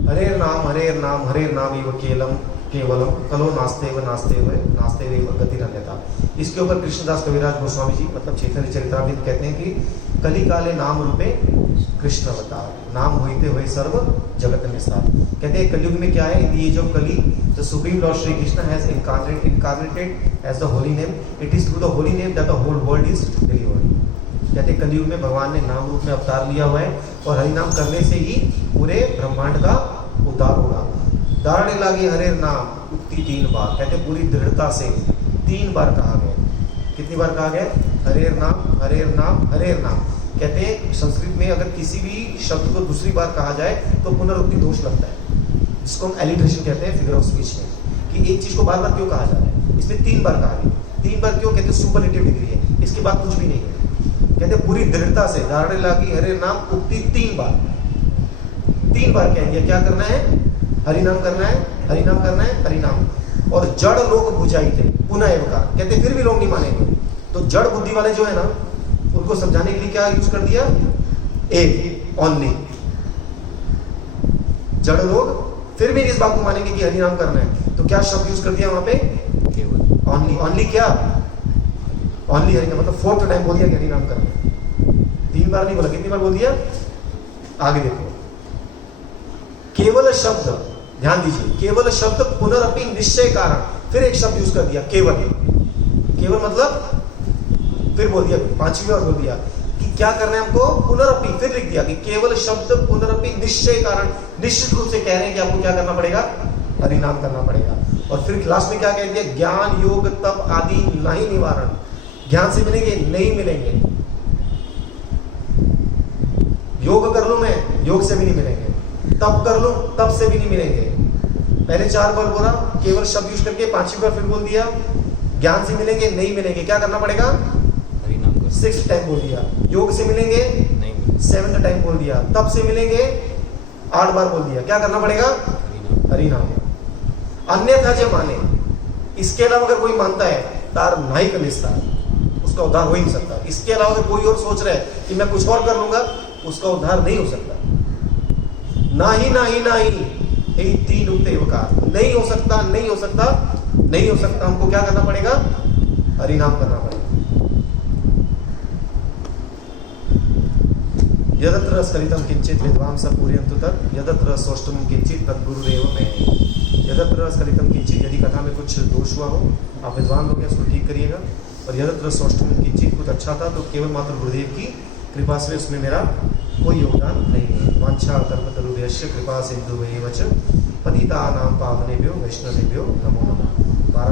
हरे नाम इव केवलम कलो नास्तेव गतिरन्यथा। इसके ऊपर कृष्णदास कविराज गोस्वामी जी मतलब चैतन्य चरितामृत कहते हैं कि कली काले नाम रूपे कृष्ण अवतार, नाम होते हुए सर्व जगत निसार। कहते हैं कलयुग में क्या है, in the age of Kali the supreme lord Shri Krishna has incarnated as the holy name, it is through the holy name that the whole world is delivered. कहते हैं कलयुग में भगवान ने नाम रूप में अवतार लिया हुआ है और हरिनाम करने से ही पूरे ब्रह्मांड का उद्धार होगा। धारणे लागे हरे नाम उक्ति 3 बार। कहते पूरी दृढ़ता से 3 बार कहा गया। कितनी बार कहा गया? हरे नाम हरे नाम हरे नाम। कहते हैं संस्कृत में अगर किसी भी शब्द को दूसरी बार कहा जाए तो पुनरुक्ति दोष लगता है, जिसको हम एलिट्रेशन कहते हैं फिगर ऑफ स्पीच में, कि एक चीज को बार बार क्यों कहा जा रहा है। इसमें 3 बार कहा गया। 3 बार क्यों? कहते सुपरलेटिव डिग्री है, इसके बाद कुछ भी नहीं है। कहते पूरी दृढ़ता से धारणे लागी हरे नाम उक्ति 3 बार। 3 बार कह दिया क्या करना है? हरिनाम करना है, हरिनाम करना है, हरिनाम। और जड़ लोग बुझाई थे पुनः एवकार। कहते फिर भी लोग नहीं मानेंगे, तो जड़ बुद्धि वाले जो है ना उनको समझाने के लिए क्या यूज कर दिया? एक ओनली। जड़ लोग फिर भी इस बात को मानेंगे कि हरिनाम करना है, तो क्या शब्द यूज कर दिया वहां पे? केवल। ओनली। ओनली क्या? ओनली हरिनाम, मतलब 4th टाइम बोल दिया कि हरिनाम करना है। 3 बार नहीं बोला, कितनी बार बोल दिया? आगे देखो, केवल शब्द, ध्यान दीजिए, केवल शब्द पुनरअपि निश्चय कारण, फिर एक शब्द यूज कर दिया केवल। केवल मतलब फिर बोल दिया, 5वीं बार बोल दिया कि क्या करना है हमको? पुनरअपि। फिर लिख दिया कि केवल शब्द पुनरअपि निश्चय कारण, निश्चित रूप से कह रहे हैं कि आपको क्या करना पड़ेगा? हरिनाम करना पड़ेगा। और फिर लास्ट में क्या कह दिया? ज्ञान योग तप आदि नहीं निवारण। ज्ञान से मिलेंगे? नहीं मिलेंगे। योग कर लूं मैं, योग से भी नहीं मिलेंगे। तप कर लो, तप से भी नहीं मिलेंगे। पहले 4 बार बोला केवल शब्द यूज करके, 5वीं बार फिर बोल दिया ज्ञान से मिलेंगे? नहीं मिलेंगे। क्या करना पड़ेगा? हरिनाम कर। 6th टाइम बोल दिया। योग से मिलेंगे? नहीं। 7th टाइम बोल दिया। तप से मिलेंगे? 8 बार बोल दिया। क्या करना पड़ेगा? हरिनाम। अन्यथा जो माने, इसके अलावा अगर कोई मानता है तार नहीं कर लिस्ता, उसका उद्धार हो ही नहीं सकता। इसके अलावा अगर कोई और सोच रहा है कि मैं कुछ और कर लूंगा, उसका उद्धार नहीं हो सकता। नाही नाही नाही, यही 3 उक्ते एवकार। नहीं हो सकता, नहीं हो सकता, नहीं हो सकता। हमको क्या करना पड़ेगा? हरिनाम करना पड़ेगा। यदत्र स्खलितम किंचित विद्वांस पूरयन्तु तत्, यदत्र सोष्टम किंचित तद्गुरुरेव मैं। यदत्र स्खलितम किंचित, यदि कथा में कुछ दोष हुआ हो, आप विद्वान लोग हैं उसको ठीक करिएगा। और यदत्र सौष्ठम किंचित, कुछ अच्छा था तो केवल मात्र गुरुदेव की कृपा से, उसमें मेरा कोई योगदान नहीं है। वांछा कल्पतरुभ्यश्च कृपा सिंधुभ्यैव च पतितानां पावनेभ्यो वैष्णवेभ्यो नमो नमः।